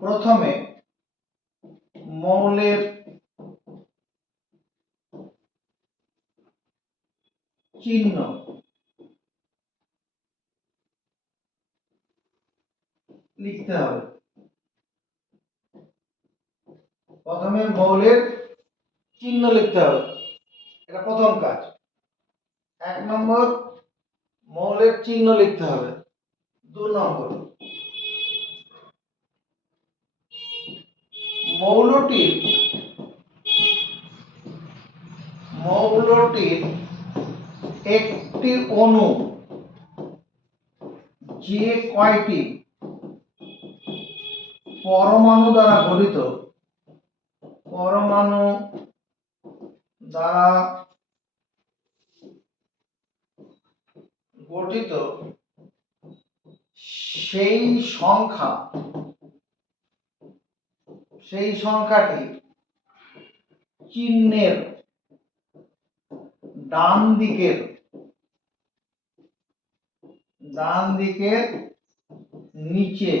প্রথমে মৌলের চিহ্ন লিখতে হবে। এটা প্রথম কাজ। 1 নম্বর মৌলের চিহ্ন লিখতে হবে। 2 নম্বর মৌলটির একটি অণু যে কয়টি পরমাণু দ্বারা গঠিত সেই সংখ্যাটি চিহ্নের ডান দিকের নিচে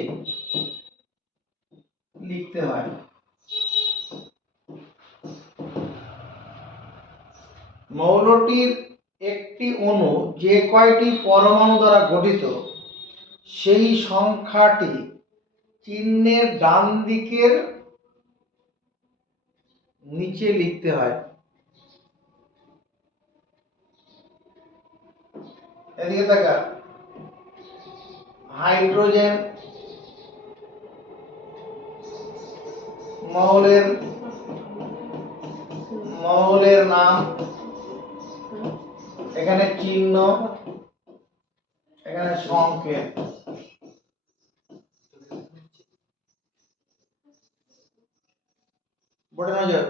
লিখতে হয়। মৌলটির একটি অণু যে কয়টি পরমাণু দ্বারা গঠিত সেই সংখ্যাটি চিহ্নের ডান দিকের নিচে লিখতে হয়। এদিকে দেখা, হাইড্রোজেন মৌলের নাম, এখানে চিহ্ন, এখানে সংকেত। বোর্ডে নজর,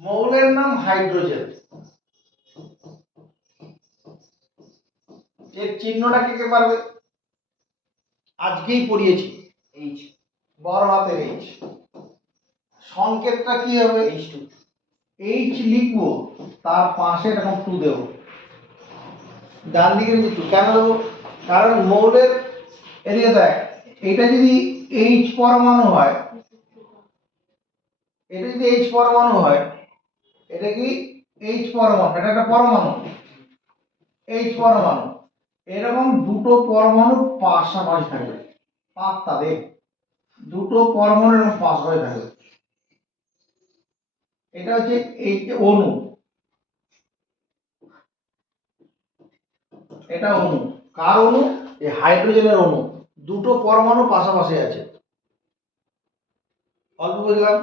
মৌলের নাম হাইড্রোজেন, এর চিহ্নটা কে পারবে? আজকেই পড়িয়েছি, এইচ, বড় হাতের এইচ। সংকেতটা কি হবে? H2। এইচ লিখবো, তার পাশে এরকম 2 দেব, ডান দিকে নিচে 2 কেন দেবো? কারণ মৌলের, এদিকে দেখ, এটা যদি এইচ পরমাণু হয়, এটা যদি এইচ পরমাণু হয়, এটা কি এইচ পরমাণু, এটা একটা পরমাণু, এইচ পরমাণু, এরকম দুটো পরমাণু পাশাপাশি থাকবে। পাঁচটা দেখ, দুটো পরমাণু এরকম পাশাপাশি থাকবে। এটা হচ্ছে এই যে অণু, এটা অণু। কার অণু? এই হাইড্রোজেনের অণু। দুটো পরমাণু পাশাপাশি আছে। অল্প বুঝলাম?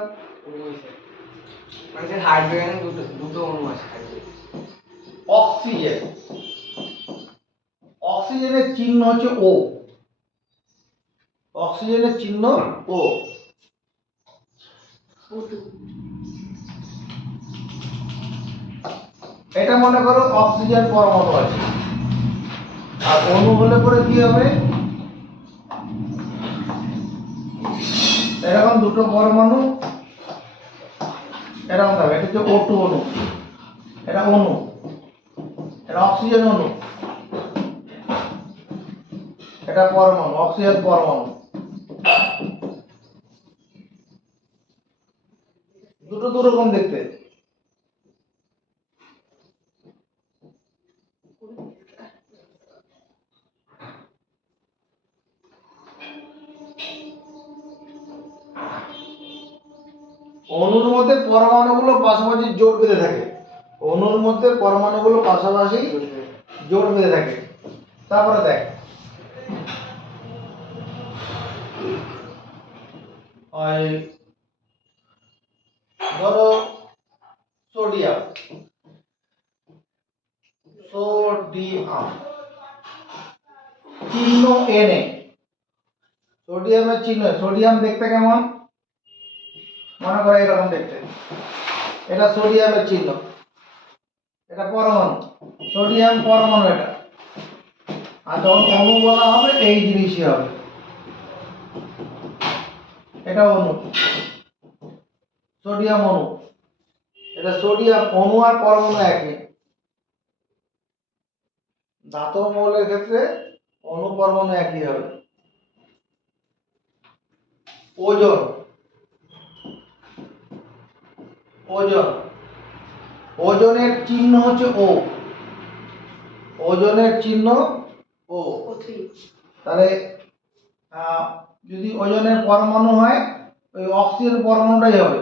মানে স্যার হাইড্রোজেন দুটো অণু আছে। অক্সিজেনের চিহ্ন হচ্ছে ও। অক্সিজেনের চিহ্ন ও। এটা মনে করো অক্সিজেন পরমাণু আছে, আর অণু হলে পরে কি হবে? এরকম দুটো পরমাণু এরকম হবে, এটা হচ্ছে O2 অণু, এটা অণু, এটা অক্সিজেন অণু, এটা পরমাণু, অক্সিজেন পরমাণু। দুটো দু রকম দেখতে। অণুর মধ্যে পরমাণুগুলো পাশাপাশি জোট বেঁধে থাকে, অণুর মধ্যে পরমাণুগুলো পাশাপাশি জোট বেঁধে থাকে। তারপরে দেখ, ওই ধরো সোডিয়াম, চিহ্ন Na, সোডিয়ামের চিহ্ন। সোডিয়াম দেখতে কেমন? মনে করো এরকম দেখতে, এটা সোডিয়ামের চিহ্ন, এটা পরমাণু, সোডিয়াম পরমাণু এটা। আর যখন অণু বলা হবে এই জিনিসই হবে, এটা অণু, সোডিয়াম অণু, এটা সোডিয়াম অণু আর পরমাণু একই। ধাতব মৌলের ক্ষেত্রে অণু পরমাণু একই হবে। ওজন, ওজনের চিহ্ন হচ্ছে ও, ওজনের চিহ্ন ও। তাহলে যদি ওজনের পরমাণু হয়, ওই অক্সিজেন পরমাণুটাই হবে,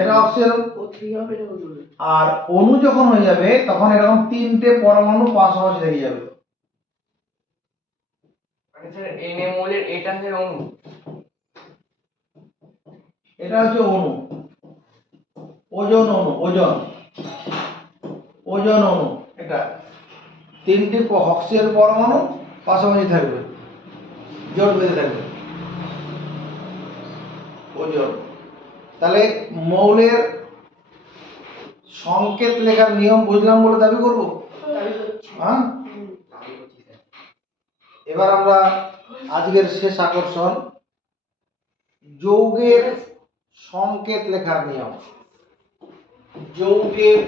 এটা অক্সিজেন। আর অণু যখন হয়ে যাবে তখন এরকম তিনটে পরমাণু পাশাপাশি থেকে যাবে। মানে স্যার Na মৌলের এটা হচ্ছে অণু, এটা হচ্ছে অণু, ওজন অণু, ওজন অণু। এটা তিনটি অক্সিজেন পরমাণু পাশাপাশি থাকবে, জোট বেঁধে থাকবে, ওজন। তাহলে মৌলের সংকেত লেখার নিয়ম বুঝলাম বলে দাবি করবো? হ্যাঁ, এবার আমরা আজকের শেষ আকর্ষণ, যৌগের সংকেত লেখার নিয়ম। যৌগের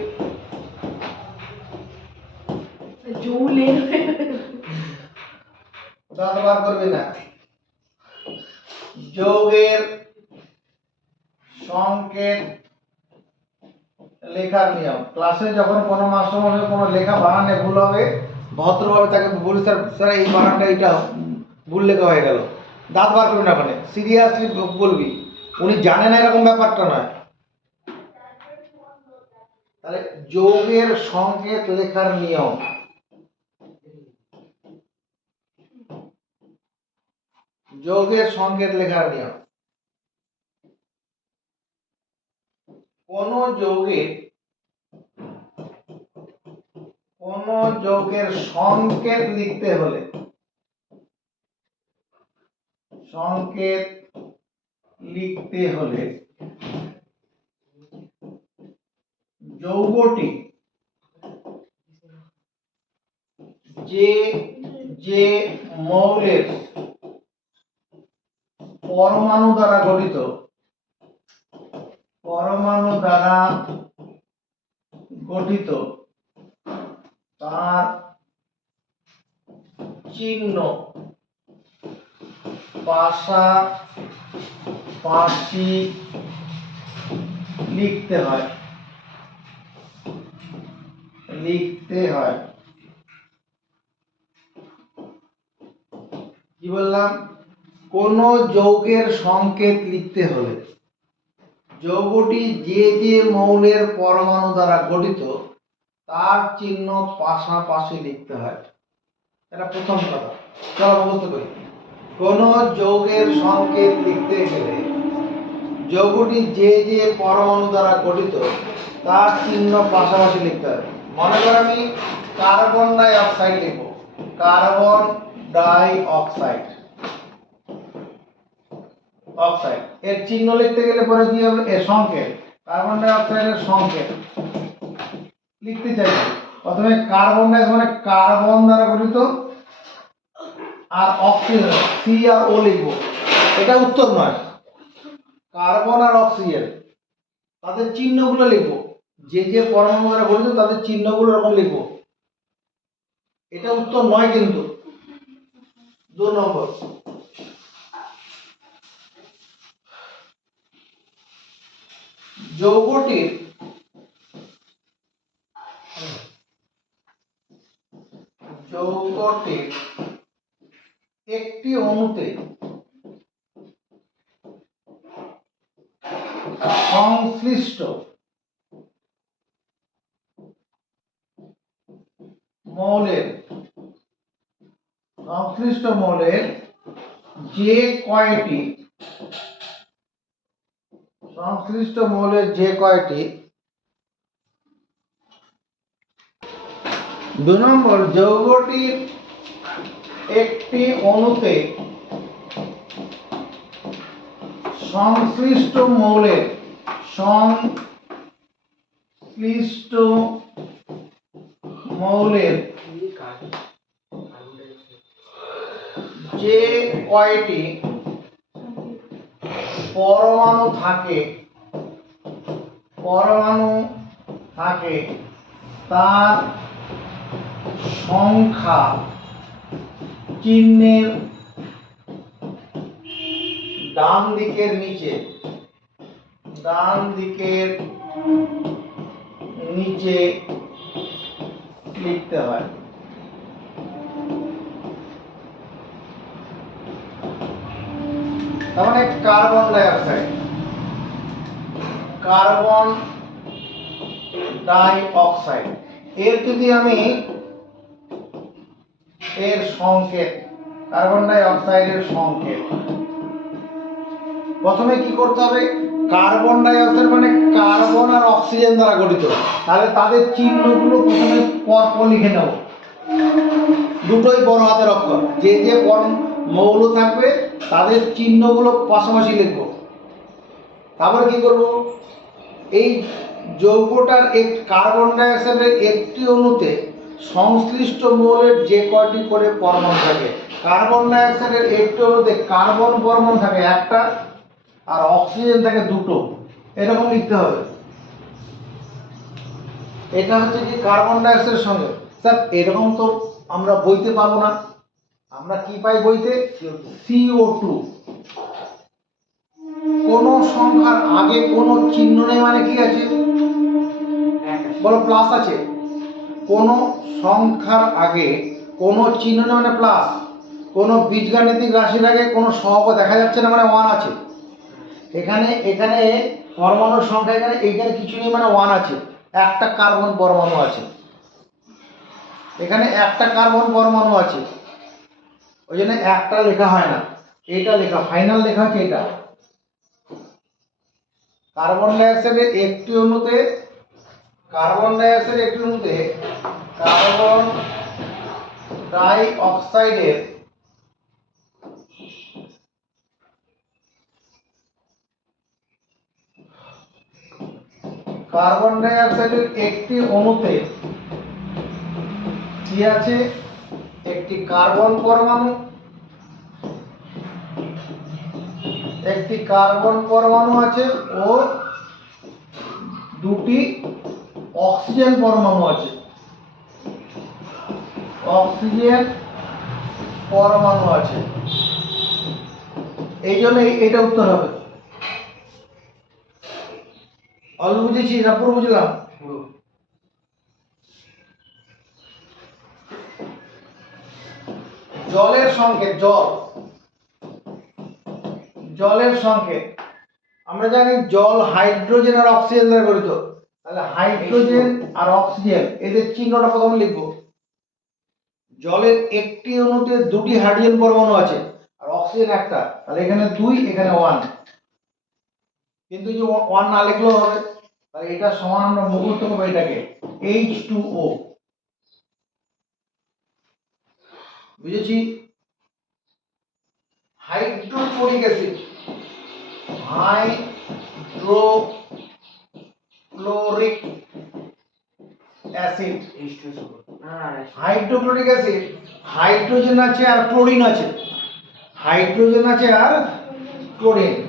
জৌলের দাঁত বার করবি না। যৌগের সংকেত লেখার নিয়ম। ক্লাসে যখন কোনো মাস্টারমশাই কোনো লেখা বানানে ভুল হবে, ভদ্রভাবে তাকে বলি, স্যার স্যার এই বানানটা এইটা ভুল লেখা হয়ে গেল, দাঁত বার করবি না, ওখানে সিরিয়াসলি বলবি, উনি জানে না এরকম ব্যাপারটা নয়। তাহলে যৌগের সংকেত লেখার নিয়ম। যৌগের সংকেত লেখার নিয়ম, কোন যৌগের সংকেত লিখতে হলে, যৌগটি যে মৌলের পরমাণু দ্বারা গঠিত তার চিহ্ন পাশাপাশি লিখতে হয়। কি বললাম? কোন যৌগের সংকেত লিখতে হলে যৌগটি যে মৌলের পরমাণু দ্বারা গঠিত তার চিহ্ন পাশাপাশি লিখতে হয়। এটা প্রথম কথা। চলো মুখস্থ করি। কোন যৌগের সংকেত লিখতে গেলে যৌগটি যে পরমাণু দ্বারা গঠিত তার চিহ্ন পাশাপাশি লিখতে হবে। মনে কর আমি কার্বন ডাই অক্সাইড লিখব, কার্বন ডাই অক্সাইড, এর চিহ্ন লিখতে গেলে পরে কি হবে? এর সংকেত, কার্বন ডাই অক্সাইডের সংকেত লিখতে চাইছি। প্রথমে কার্বন ডাই মানে কার্বন দ্বারা গঠিত, আর অক্সিজেন সি আর ও লিখবো। এটা উত্তর নয়। কার্বন আর অক্সিজেন তাদের চিহ্নগুলো লিখবো, যে পরমাণু দ্বারা গঠিত তাদের চিহ্নগুলো এরকম লিখবো। এটা উত্তর নয় কিন্তু। 2 নম্বর, যৌগটির একটি অণুতে সংশ্লিষ্ট মৌলের যে কয়টি 2 নম্বর, যৌগটির একটি অণুতে সংশ্লিষ্ট মৌলের যে কয়টি পরমাণু থাকে তার সংখ্যা চিহ্নের ডান দিকের নিচে লিখতে হয়। তার মানে কার্বন ডাই অক্সাইড, এর যদি আমি এর সংকেত, কার্বন ডাই অক্সাইডের সংকেত, প্রথমে কি করতে হবে? কার্বন ডাই অক্সাইড মানে কার্বন আর অক্সিজেন দ্বারা গঠিত, তাহলে তাদের চিহ্নগুলো প্রথমে পরপর লিখে নেব, দুটোই বড় হাতের অক্ষর। যে মৌল থাকবে তাদের চিহ্নগুলো পাশাপাশি লিখব। তারপরে কি করব? এই যৌগটার কার্বন ডাই অক্সাইডের একটি অণুতে সংশ্লিষ্ট মৌলের যে কয়টি করে পরমাণু থাকে। কার্বন ডাইঅক্সাইডের একটি অণুতে কার্বন পরমাণু থাকে একটা আর অক্সিজেন থাকে দুটো, এরকম লিখতে হবে। এটা হচ্ছে কি কার্বন ডাইঅক্সাইডের সঙ্গে। স্যার এরকম তো আমরা বইতে পাবো না, আমরা কি পাই বইতে? CO2। কোন সংখ্যার আগে কোন চিহ্ন নেই মানে কি আছে বলো? প্লাস আছে। কোন সংখ্যার আগে কোন চিহ্ন নেই মানে প্লাস। কোন বীজগাণিতিক রাশির আগে কোন সহগ দেখা যাচ্ছে না মানে 1 আছে। এখানে এখানে পরমাণুর সংখ্যা এখানে এইখানে কিছু নেই মানে 1 আছে। একটা কার্বন পরমাণু আছে, এখানে একটা কার্বন পরমাণু আছে, ওই জন্য একটা লেখা হয় না, এটা লেখা ফাইনাল লেখা হচ্ছে এটা। কার্বন ডাইঅক্সাইডের একটি অণুতে কার্বন ডাই অক্সাইডের একটি অণুতে কি আছে? একটি কার্বন পরমাণু, আছে ও দুটি অক্সিজেন পরমাণু আছে। এই জন্য এটা উত্তর হবে। অল্প বুঝেছি না পুরো বুঝলাম? জলের সংকেত, জলের সংকেত আমরা জানি জল হাইড্রোজেন আর অক্সিজেন দ্বারা গঠিত। তাহলে হাইড্রোজেন আর অক্সিজেন এদের চিহ্নটা প্রথমে লিখব। জলের একটি অণুতে দুটি হাইড্রোজেন পরমাণু আছে আর অক্সিজেন একটা, তাহলে এখানে 2 এখানে 1, কিন্তু যে 1 না লিখলেও হবে। তাহলে এটা সমান আমরা মুখস্থ করব এটাকে H2O। বুঝেছি? Hydrochloric acid, hydrochloric acid hydrogen আছে আর ক্লোরিন আছে,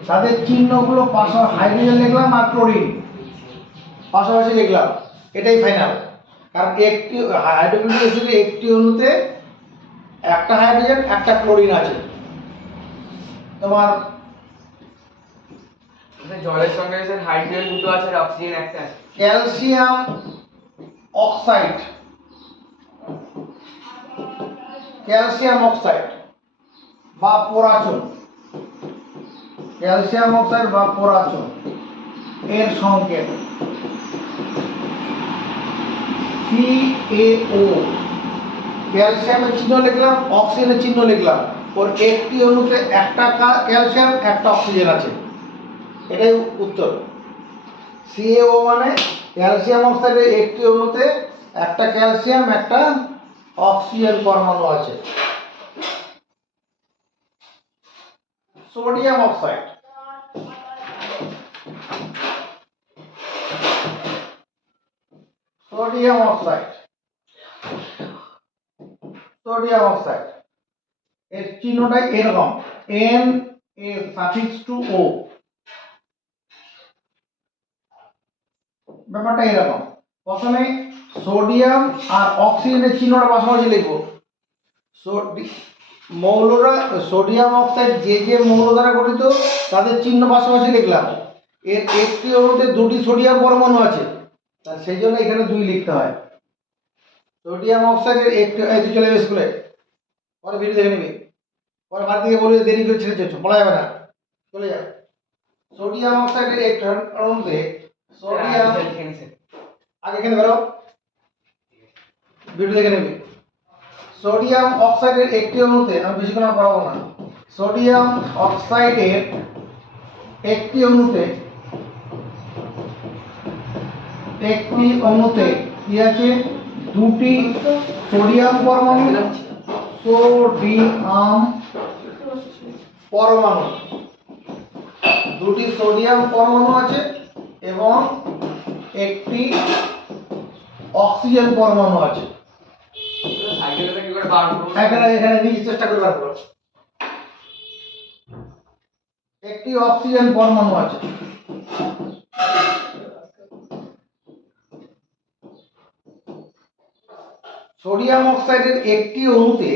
তাদের চিহ্নগুলো পাশাপাশি, হাইড্রোজেন লিখলাম আর ক্লোরিন পাশাপাশি লিখলাম, এটাই ফাইনাল। কারণ একটি হাইড্রোক্লোরিক অ্যাসিডের একটি অণুতে একটা হাইড্রোজেন একটা ক্লোরিন আছে। তোমার জলের সঙ্গে স্যার হাইড্রোজেন দুটো আছে আর অক্সিজেন একটা আছে। ক্যালসিয়াম অক্সাইড বা পোরাচন, এর সংকেত CaO। ক্যালসিয়ামের চিহ্ন লিখলাম, অক্সিজেনের চিহ্ন লিখলাম, ওর একটি অণুতে একটা ক্যালসিয়াম একটা অক্সিজেন আছে, এটাই উত্তর। CaO মানে ক্যালসিয়াম অক্সাইডের একটি অণুতে একটা ক্যালসিয়াম একটা অক্সিজেন পরমাণু আছে। সোডিয়াম অক্সাইড, এর চিহ্নটা এরকম Na(O)। ব্যাপারটা এরকম, প্রথমে সোডিয়াম আর অক্সিজেনের চিহ্নটা পাশাপাশি লিখবো। মৌলরা সোডিয়াম অক্সাইড যে মৌল দ্বারা গঠিত তাদের চিহ্ন পাশাপাশি লিখলাম। এর একটি অণুতে দুটি সোডিয়াম পরমাণু আছে, তাই সেই জন্য এখানে 2 লিখতে হয়। সোডিয়াম অক্সাইডের একটি, এই চলে যাবে স্কুলে, পরে ভিডিও দেখে নিবি, পরে বাড়ি থেকে বলবে দেরি করে ছেড়েছে, বলা যাবে না, চলে যাবে। সোডিয়াম অক্সাইডের একটি অণুতে সোডিয়াম, আগে এখানে বেরো, ভিডিও দেখে নিবি। সোডিয়াম অক্সাইডের একটি অণুতে, আমি বেশিক্ষণ পড়াবো না, সোডিয়াম অক্সাইডের একটি অণুতে কি আছে? দুটি সোডিয়াম পরমাণু, দুটি সোডিয়াম পরমাণু আছে এবং একটি অক্সিজেন পরমাণু আছে। করে বার করবো। এখানে এখানে নিয়ে চেষ্টা করে বার করো। একটি অক্সিজেন পরমাণু আছে। সোডিয়াম অক্সাইডের একটি অণুতে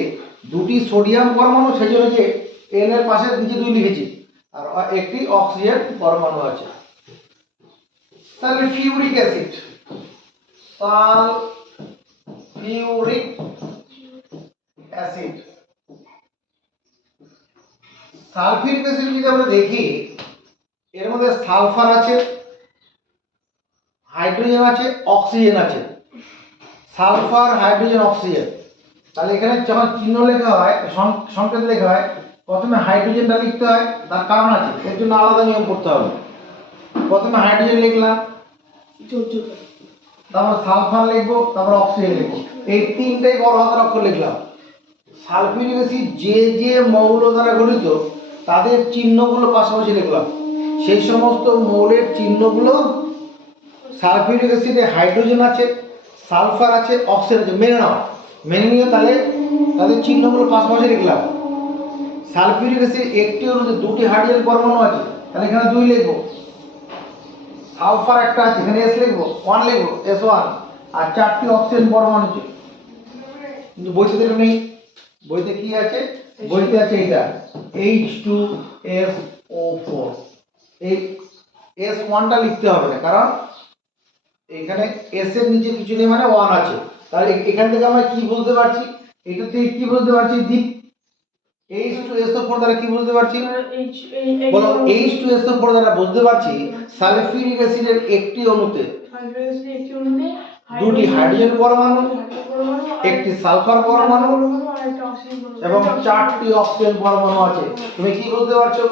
দুটি সোডিয়াম পরমাণু, সেই জন্য যে এন এর পাশে নিচে 2 লিখেছি, আর একটি অক্সিজেন পরমাণু আছে। Sulphuric acid, sulphuric acid. Sulphuric acid যদি আমরা দেখি, এর মধ্যে সালফার আছে, হাইড্রোজেন আছে, অক্সিজেন আছে। Sulphur, hydrogen, oxygen. তাহলে এখানে যখন চিহ্ন লেখা হয়, সংকেত লেখা হয়, প্রথমে হাইড্রোজেনটা লিখতে হয়, তার কারণ আছে, এর জন্য আলাদা নিয়ম করতে হবে। প্রথমে হাইড্রোজেন লিখলাম, তারপর সালফার লিখবো, তারপর অক্সিজেন লিখবো, এই তিনটেই বড় হাতের অক্ষর লিখলাম। সালফিউরিক অ্যাসিড যে যে মৌল দ্বারা গঠিত তাদের চিহ্নগুলো পাশাপাশি লিখলাম। সেই সমস্ত মৌলের চিহ্নগুলো, সালফিউরিক অ্যাসিডে হাইড্রোজেন আছে, সালফার আছে, অক্সিজেন আছে, মেনে নাও, মেনে নিয়ে তাহলে তাদের চিহ্নগুলো পাশাপাশি লিখলাম। সালফিউরিক অ্যাসিড একটি অণুতে দুটি হাইড্রোজেন পরমাণু আছে, তাহলে এখানে 2 লিখবো। সালফার একটা আছে, এখানে এস লিখবো, 1 লিখবো, S1। আর 4টি অক্সিজেন পরমাণু আছে, কিন্তু বইতে দিলে নেই। বইতে কি আছে? বইতে আছে এটা H2SO4। এই S1টা লিখতে হবে না, কারণ এখানে S এর নিচে কিছু নেই, মানে 1 আছে। তাহলে এখান থেকে আমরা কি বুঝতে পারছি? এটা থেকে কি বুঝতে পারছি? দীপ, H2SO4 দ্বারা কি বুঝতে পারছি? বলো, H2SO4 দ্বারা বুঝতে পারছি সালফিউরিক অ্যাসিডের একটি অণুতে দুটি হাইড্রোজেন পরমাণু, একটি সালফার পরমাণু এবং 4টি অক্সিজেন পরমাণু আছে। তুমি কি বুঝতে পারছো?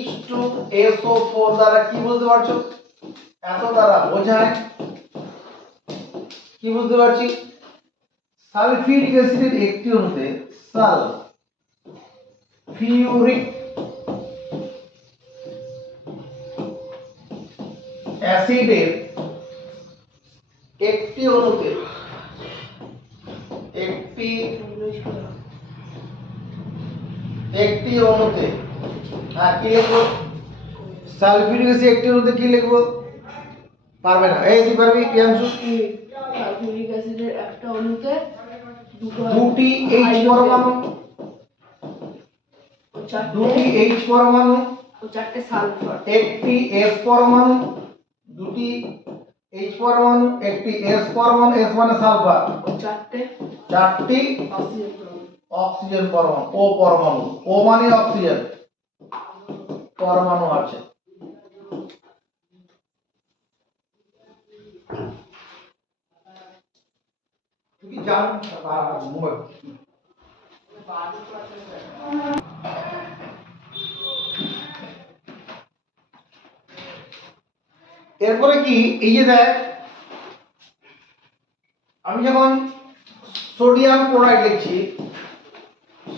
H2SO4 দ্বারা কি বুঝতে পারছো? এত দ্বারা বোঝায় কি বুঝতে পারছি? সালফিউরিক অ্যাসিডের একটি অণুতে সালফিউরিক অ্যাসিডের একটি অণুতে হ্যাঁ কি লিখবো? সালফিউরিক অ্যাসিড একটি অণুতে কি লিখবো? পারবে না। এই কি পারবি? কি অংশ? সালফিউরিক অ্যাসিডের একটা অণুতে দুটি H পরমাণু, দুটি H পরমাণু, ও 4টে সালফার, একটি S পরমাণু, দুটি H পরমাণু, একটি S পরমাণু, S মানে সালফার, ও 4টে 4টি অক্সিজেন পরমাণু। অক্সিজেন পরমাণু, O পরমাণু, O মানে অক্সিজেন পরমাণু আছে। তুমি জান মোবাইল এরপরে কি, এই যে দেখ, আমি যখন সোডিয়াম ক্লোরাইড লিখছি,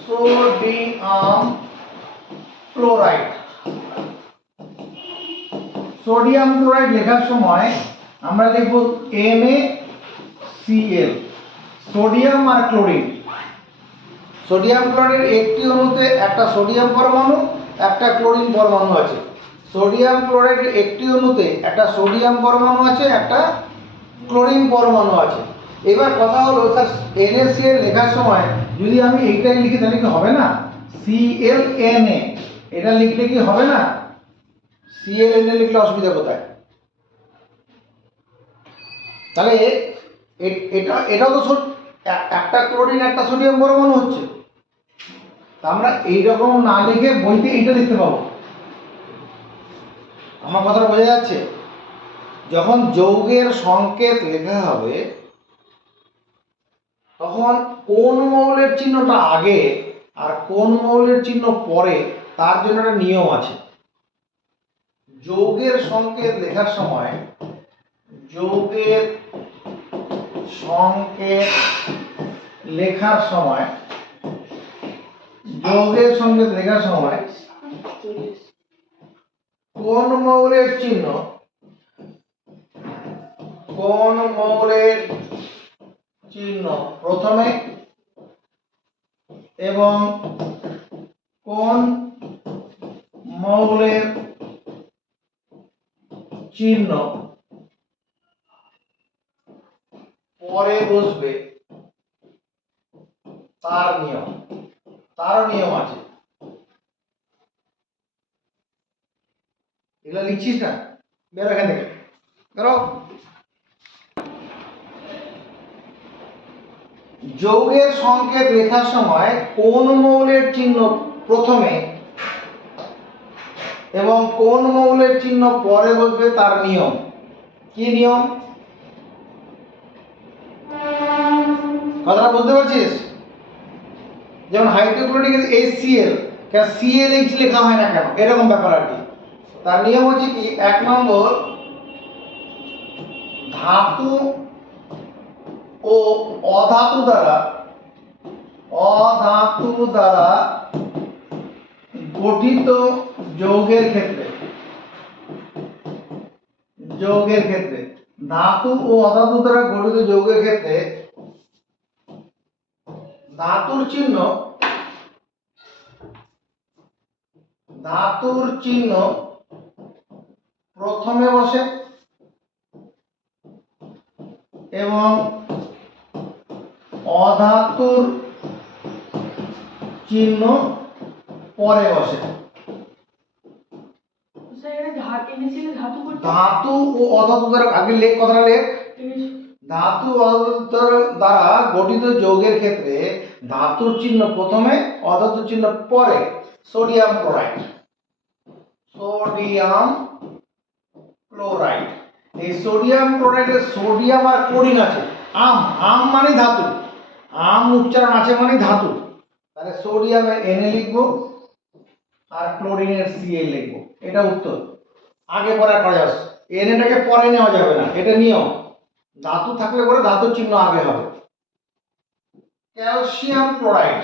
সোডিয়াম ক্লোরাইড, সোডিয়াম ক্লোরাইড লেখার সময় আমরা লিখব NaCl, সোডিয়াম আর ক্লোরিন। সোডিয়াম ক্লোরাইডের একটি অণুতে একটা সোডিয়াম পরমাণু, একটা ক্লোরিন পরমাণু আছে। সোডিয়াম ক্লোরাইডের একটি অণুতে একটা সোডিয়াম পরমাণু আছে, একটা ক্লোরিন পরমাণু আছে। এবার কথা হলো স্যার, NaCl লেখার সময় যদি আমি এইটাই লিখি তাহলে কি হবে না? ClNa এটা লিখলে কি হবে না? ClNa লিখলে অসুবিধা কোথায়? তাহলে এটাও তো একটা ক্লোরিন একটা সোডিয়াম পরমাণু হচ্ছে। তা আমরা এইরকম না লিখে বইতে এইটা লিখতে পাবো। আমার কথাটা বোঝা যাচ্ছে? যখন যৌগের সংকেত লেখা হবে তখন কোন মৌলের চিহ্নটা আগে আর কোন মৌলের চিহ্ন পরে তার জন্য একটা নিয়ম আছে। যৌগের সংকেত লেখার সময়, যৌগের সংকেত লেখার সময়, যৌগের সংকেত লেখার সময় কোন মৌলের চিহ্ন, কোন মৌলের চিহ্ন প্রথমে এবং কোন মৌলের চিহ্ন পরে বসবে তার নিয়ম, তারও নিয়ম আছে। এগুলো লিখছিস না, বেরো এখান থেকে, বেরো। যৌগের সংকেত লেখার সময় কোন মৌলের চিহ্ন প্রথমে এবং কোন মৌলের চিহ্ন পরে বসবে তার নিয়ম। কি নিয়ম? কথাটা বুঝতে পারছিস? যেমন হাইড্রোক্লোরিক HCl, কেন ClH লেখা হয় না কেন, এরকম ব্যাপার আর কি। তার নিয়ম হচ্ছে কি, 1 নম্বর, ধাতু ও অধাতু দ্বারা গঠিত যৌগের ক্ষেত্রে ধাতু ও অধাতু দ্বারা গঠিত যৌগের ক্ষেত্রে ধাতুর চিহ্ন প্রথমে বসে এবং অধাতুর চিহ্ন পরে বসে। স্যার এটা ইনিশিয়ালি ধাতু করতে ধাতু ও অধাতু দ্বারা, আগে লেখ, কথাটা লেখ। ধাতু ও অধাতু দ্বারা গঠিত যৌগের ক্ষেত্রে ধাতুর চিহ্ন প্রথমে, অধাতুর চিহ্ন পরে। সোডিয়াম ক্লোরাইড, এই সোডিয়াম ক্লোরাইডে সোডিয়াম আর ক্লোরিন আছে। আম মানে ধাতু, আম উচ্চারণ আছে মানে ধাতু, তাহলে সোডিয়ামের Na লিখবো আর ক্লোরিনের Cl লিখবো। এটা উত্তর। আগে পরে করা যাচ্ছে, এনএটাকে পরে নেওয়া যাবে না, এটা নিয়ম। ধাতু থাকলে পরে ধাতুর চিহ্ন আগে হবে। ক্যালসিয়াম ক্লোরাইড,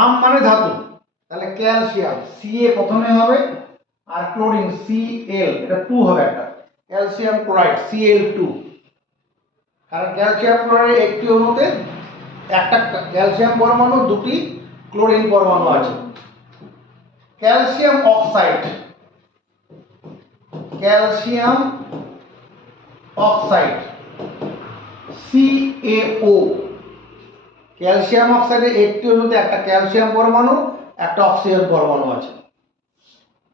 আম মানে ধাতু, তাহলে ক্যালসিয়াম Ca প্রথমে হবে আর ক্লোরিন Cl, এটা 2 হবে একটা, ক্যালসিয়াম ক্লোরাইড Cl2। কারণ ক্যালসিয়াম ক্লোরাইড একটি অণুতে একটা ক্যালসিয়াম পরমাণু, দুটি ক্লোরিন পরমাণু আছে। ক্যালসিয়াম অক্সাইড, CaO, ক্যালসিয়াম অক্সাইডের একটি অণুতে একটা ক্যালসিয়াম পরমাণু, একটা অক্সিজেন পরমাণু আছে।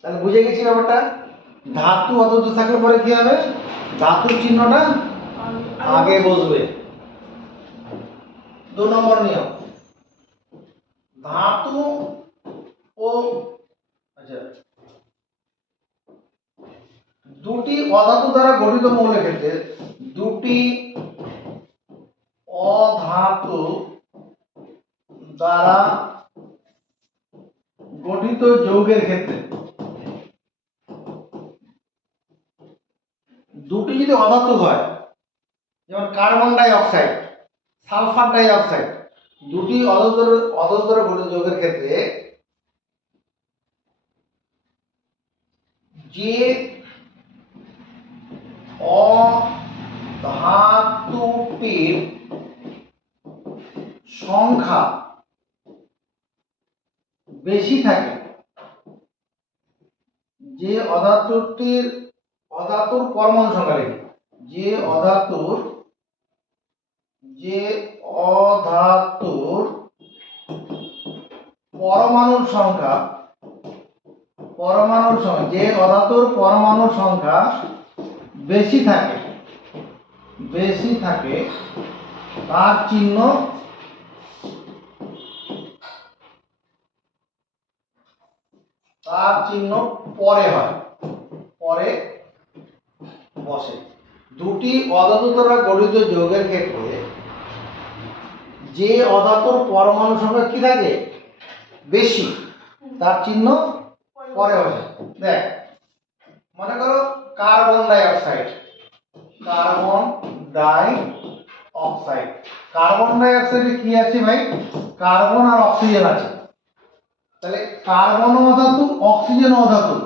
তাহলে বুঝে গেছি ব্যাপারটা। ধাতু অধাতু থাকলে পরে কি হবে, ধাতুর চিহ্নটা আগে বসবে। 2 নম্বর নিয়ম, ধাতু ও দুটি অধাতু দ্বারা গঠিত মৌলের ক্ষেত্রে, দুটি অধাতু দ্বারা গঠিত যৌগের ক্ষেত্রে, দুটি যদি অধাতু হয়, যেমন carbon die oxide, sulphur die oxide, দুটি অধাতু দ্বারা গঠিত যৌগের ক্ষেত্রে যে অধাতুটির সংখ্যা বেশি থাকে, যে অধাতুর পরমাণু সংখ্যা লিখি, যে অধাতুর পরমাণুর সংখ্যা বেশি থাকে তার চিহ্ন পরে হয়, পরে বসে। দুটি অধাতু দ্বারা গঠিত যৌগের ক্ষেত্রে যে অধাতুর পরমাণু সংখ্যা কি থাকে বেশি, তার চিহ্ন পরে বসে। দেখ, মনে করো carbon die oxide, carbon die অক্সাইডে কি আছে ভাই, কার্বন আর অক্সিজেন আছে। তাহলে কার্বন অধাতু, অক্সিজেন অধাতু।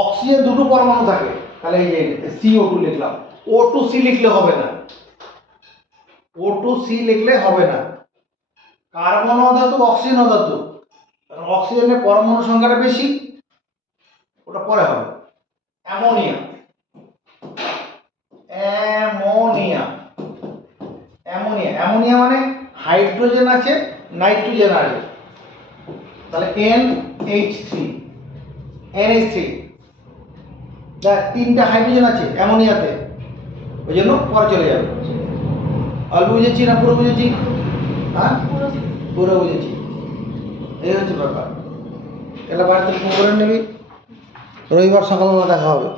অক্সিজেন দুটো পরমাণু থাকে, তাহলে এই যে CO2 লিখলাম। O2C লিখলে হবে না, O2C লিখলে হবে না। কার্বন অধাতু, অক্সিজেন অধাতু, কারণ অক্সিজেনের পরমাণু সংখ্যাটা বেশি, ওটা পরে হবে। অ্যামোনিয়া, অ্যামোনিয়া, অ্যামোনিয়া, অ্যামোনিয়া মানে হাইড্রোজেন আছে, নাইট্রোজেন আছে, তাহলে NH3, NH3, দেখ তিনটা হাইড্রোজেন আছে অ্যামোনিয়াতে, ওই জন্য পরে চলে যাবে। অল্প বুঝেছি না পুরো বুঝেছি? হ্যাঁ, পুরো বুঝেছি। এই হচ্ছে ব্যাপার। এটা বাড়িতে করে নিবি, রবিবার সকালবেলা দেখা হবে।